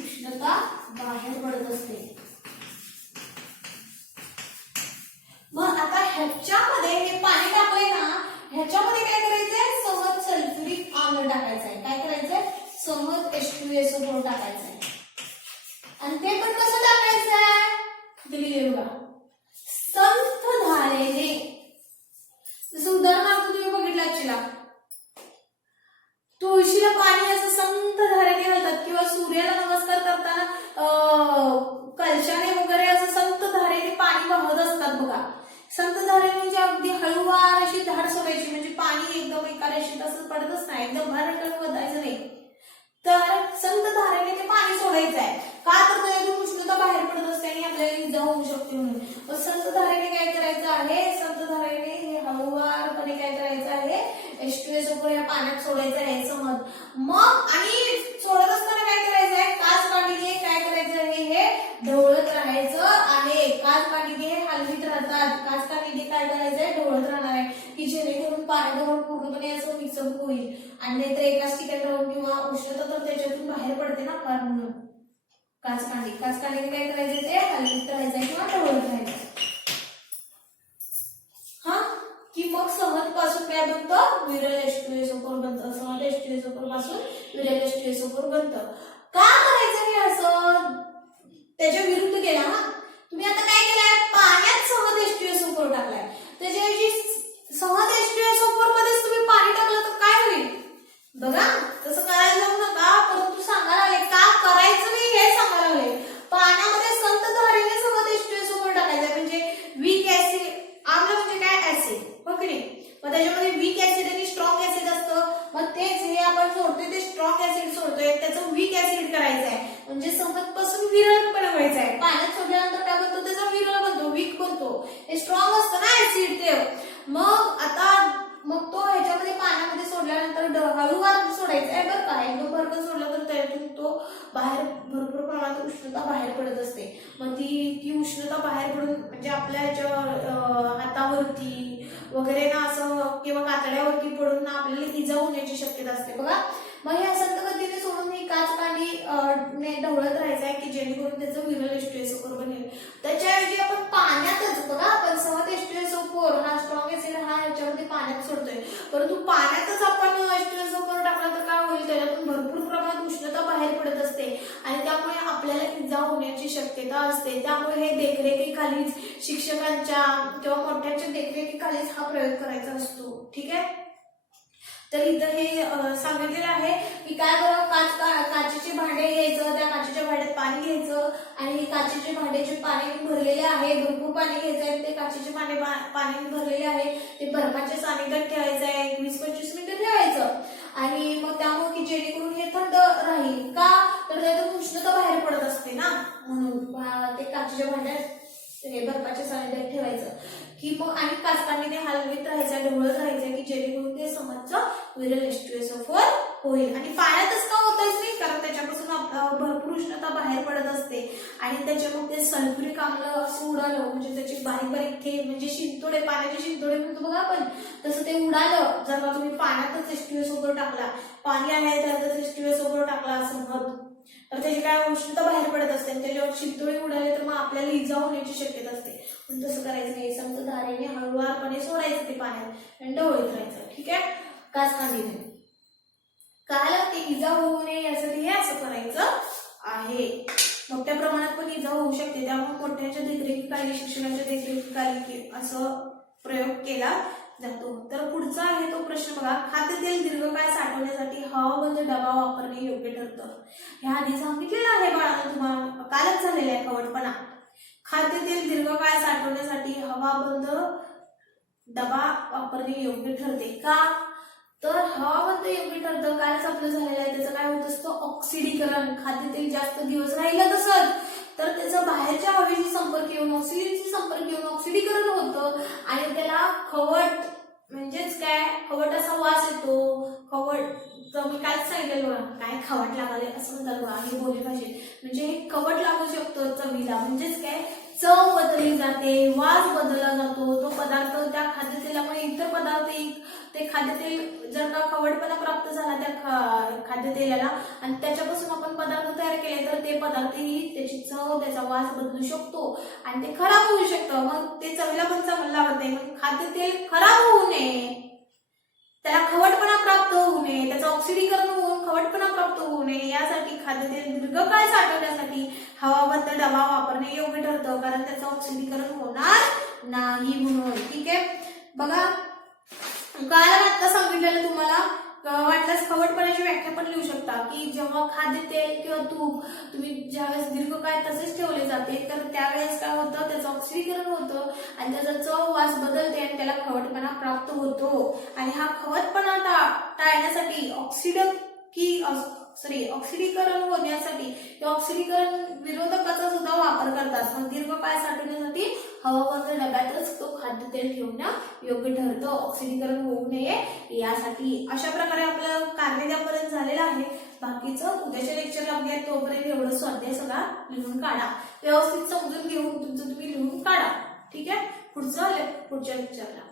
उष्णता बाहेर पडत असते. मग आता ह्याच्यामध्ये हे पाणी टाकलंय ना ह्याच्यामध्ये काय करायचंय सहज सल्फ्युरिक आम्ल टाकायचंय. काय करायचंय सहज H2SO4 टाकायचंय. आणि ते पण कसं टाकायचंय दिली बघा संथ धारेने. जसं उदाहरणार्थ तुम्ही बघितलं अक्षला तुळशीला पाणी असं संथ धारेने घालतात किंवा सूर्याला नमस्कार करताना कलशाने वगैरे असं संथ धारेने पाणी वाहत असतात बघा. संत धारेने म्हणजे अगदी हळूवार अशी धार सोडायची म्हणजे पाणी एकदम एका रेषेत असं पडतच नाही एकदम भरकन वधायचं नाही. तर संत धारेने ते पाणी सोडायचं आहे. का तर त्यातून उष्णता बाहेर पडत असते आणि आपल्याला इजा होऊ शकते म्हणून. मग संत धारेने काय करायचं आहे संत धारेने हे हळूवारपणे काय करायचं आहे H2SO4 या पाण्यात सोडायचं आहे समज. मग आणि सोडत असताना काय करायचं आहे काच काढीने काय करायचं आहे हे ढवळत राहायचं आहे. काच काढीने हलवीत राहतात. काच काढीने काय करायचंय ढवळत राहणार आहे की जेणेकरून पाण्याजवळ पूर्णपणे असं मिक्सअप होईल. आणि नाहीतर एकाच ठिकाणी राहून किंवा उष्णता तर त्याच्यातून बाहेर पडते ना फार म्हणून काच काढीने काय करायचं ते हलवीत राहायचं किंवा ढवळत राहायचं. हा की मग सहज पासून काय बनतं विरल H2SO4 बनतं. सहज H2SO4 पासून विरल H2SO4 बनतं. का करायचं हे असं त्याच्या विरुद्ध केला. हा तुम्ही आता काय केलंय पाण्यात सहज H2SO4 टाकलाय. त्याच्याऐवजी सहज H2SO4 मध्येच तुम्ही पाणी टाकलं तर काय होईल बघा. तसं करायला जाऊ नका. परंतु सांगायला लागले का करायचं नाही हे सांगायला लागले. पाण्यामध्ये संत धारेने सहज H2SO4 टाकायचं म्हणजे वीक ऍसिड आम्ल म्हणजे काय ऍसिड हो की नाही. मग त्याच्यामध्ये वीक ऍसिड आणि स्ट्रॉंग ऍसिड असतं. मग तेच हे आपण सोडतोय ते स्ट्रॉंग ऍसिड सोडतोय त्याचं वीक ऍसिड करायचं आहे म्हणजे सहज पासून विरळ बनवायचं आहे. पाण्यात सोडल्यानंतर काय बनतो त्याचा विरळ बनतो वीक बनतो. हे स्ट्रॉंग असतं ना ऍसिड ते. मग आता मग तो ह्याच्यामध्ये पाण्यामध्ये सोडल्यानंतर हळूवार सोडायचा आहे बरं का. एकदम भरकन सोडला तर त्यातून तो बाहेर भरपूर प्रमाणात उष्णता बाहेर पडत असते. मग ती उष्णता बाहेर पडून म्हणजे आपल्या ह्याच्या हातावरती वगैरे ना असं किंवा कातड्यावरती पडून ना आपल्याला इजा होण्याची शक्यता असते बघा. मग हे संत गतीने सोडून ही काच काढी ढवळत राहायचं आहे की जेणेकरून त्याचं विरल H2SO4 बनेल. त्याच्याऐवजी आपण पाण्यातच बघा आपण सहज H2SO4 हा स्ट्रॉंग ऍसिड हा ह्याच्यामध्ये पाण्यात सोडतोय. परंतु पाण्यातच आपण H2SO4 टाकला तर काय होईल त्याच्यातून भरपूर प्रमाणात उष्णता बाहेर पडत असते आणि त्यामुळे आपल्याला इजा होण्याची शक्यता असते. त्यामुळे हे देखरेखीखालीच शिक्षकांच्या किंवा मोठ्यांच्या देखरेखीखालीच हा प्रयोग करायचा असतो. ठीक आहे. तर इथं हे सांगितलेलं आहे की काय बरं काचेचे भांडे घ्यायचं त्या काचेच्या भांड्यात पाणी घ्यायचं आणि काचेचे भांड्याचे पाणी भरलेले आहे भरपूर पाणी घ्यायचं आहे. ते काचेचे पाणी भरलेले आहे ते बर्फाच्या सानिध्यात ठेवायचं आहे 20-25 मिनिटं ठेवायचं. आणि मग त्यामुळे की जेणेकरून हे थंड राहील का तर त्यातून उष्णता बाहेर पडत असते ना म्हणून ते काचेच्या भांड्यात हे बर्फाच्या कार्बनच्या सानिध्यात ठेवायचं की मग आणि काचकाने ते हलवीत राहायचं, ढवळत राहायचं की जेणेकरून ते समोरचं विरल H2SO4 होईल. आणि पाण्यातच का होतच नाही, कारण त्याच्यापासून भरपूर उष्णता बाहेर पडत असते आणि त्याच्यामध्ये सल्फ्युरिक आम्ल असं उडालं म्हणजे त्याचे बारीक बारीक थेंब म्हणजे शिंतोडे, पाण्याचे शिंतोडे म्हणतो बघा आपण, तसं ते उडालं. जर का तुम्ही पाण्यातच H2SO4 टाकला, पाणी आहे त्यातच H2SO4 टाकला समज, तर त्याची काय उष्णता बाहेर पडत असते आणि त्याच्यावर शिंतोडे उडाले तर मग आपल्याला इजा होण्याची शक्यता असते. पण तसं करायचं नाही, समजदारीने हळूवारपणे सोडायचं ते पाण्यात आणि ढवळत राहायचं. ठीक आहे, काचकांडीने काय ते इजा होऊ नये यासाठी हे असं करायचं आहे. मोठ्या प्रमाणात पण इजा होऊ शकते, त्यामुळे मोठ्याच्या देखरेखीखाली, शिक्षणाच्या देखरेखीखाली असं प्रयोग केला जातो. तर पुढचा आहे तो प्रश्न बघा, खाद्यतेल दीर्घकाळ साठवण्यासाठी हवाबंद डबा वापरणे योग्य ठरतं. ह्या आधी सांगितलेलं आहे बाळांनो, तुम्हाला कालच झालेला आहे कवटपणा. खाद्यतेल दीर्घकाळ साठवण्यासाठी हवाबंद डबा वापरणे योग्य ठरते का, तर हवाबंद योग्य ठरतं. कालच आपलं झालेलं आहे, त्याचं काय होत असतं ऑक्सिडीकरण. खाद्यतेल जास्त दिवस राहिलं तसंच तर त्याचा बाहेरच्या हवेशी संपर्क येऊन, ऑक्सिजनशी संपर्क येऊन ऑक्सिडीकरण होतं आणि त्याला खवट म्हणजेच काय, खवट असा वास येतो. खवट मी काय सांगितलं बघा, काय खवट लागाले असं म्हणतात बघा, हे बोलले पाहिजे. म्हणजे हे खवट लागू शकतो चवीला, म्हणजेच काय चव बदलली जाते, वास बदलला जातो. तो पदार्थ त्या खाद्यतेलामुळे इतर पदार्थ ते खाद्यतेल जर का खवटपणा प्राप्त झाला त्या खाद्यतेलाला आणि त्याच्यापासून आपण पदार्थ तयार केले तर ते पदार्थही त्याची चव, त्याचा वास बदलू शकतो आणि ते खराब होऊ शकतं. मग ते चवीला पण चांगलं लागत नाही. मग खाद्यतेल खराब होऊ नये, त्याला खवटपणा प्राप्त होऊ नये, त्याचं ऑक्सिडीकरण होऊन खवटपणा प्राप्त होऊ नये यासाठी खाद्यतेल दीर्घकाळ साठवण्यासाठी हवाबंद डबा वापरणे योग्य ठरतं, कारण त्याचं ऑक्सिडीकरण होणार नाही म्हणून. ठीक आहे, बघा काल आता सांगितलेलं तुम्हाला, वाटल्यास खवटपणाची व्याख्या पण लिहू शकता की जेव्हा खाद्यतेल किंवा तूप तुम्ही ज्यावेळेस दीर्घकाळ तसेच ठेवले जाते तर त्यावेळेस काय होतं, त्याचं ऑक्सिडीकरण होतं आणि त्याचा चव वास बदलते आणि त्याला खवटपणा प्राप्त होतो. आणि हा खवटपणा टाळण्यासाठी ऑक्सिडीकरण होण्यासाठी किंवा ऑक्सिडीकरण विरोधकाचा सुद्धा वापर करतात. मग दीर्घकाळ साठवण्यासाठी हवाबंद डब्यातच तो खाद्यतेल ठेवणं योग्य ठरतं, ऑक्सिडीकरण होऊ नये यासाठी. अशा प्रकारे आपलं कार्यापर्यंत झालेलं आहे. बाकीचं उद्याच्या लेक्चरला बघूया. तोपर्यंत एवढं स्वाध्याय सगळा लिहून काढा, व्यवस्थित समजून घेऊन तुमचं तुम्ही लिहून काढा. ठीक आहे, पुढच्या लेक्चरला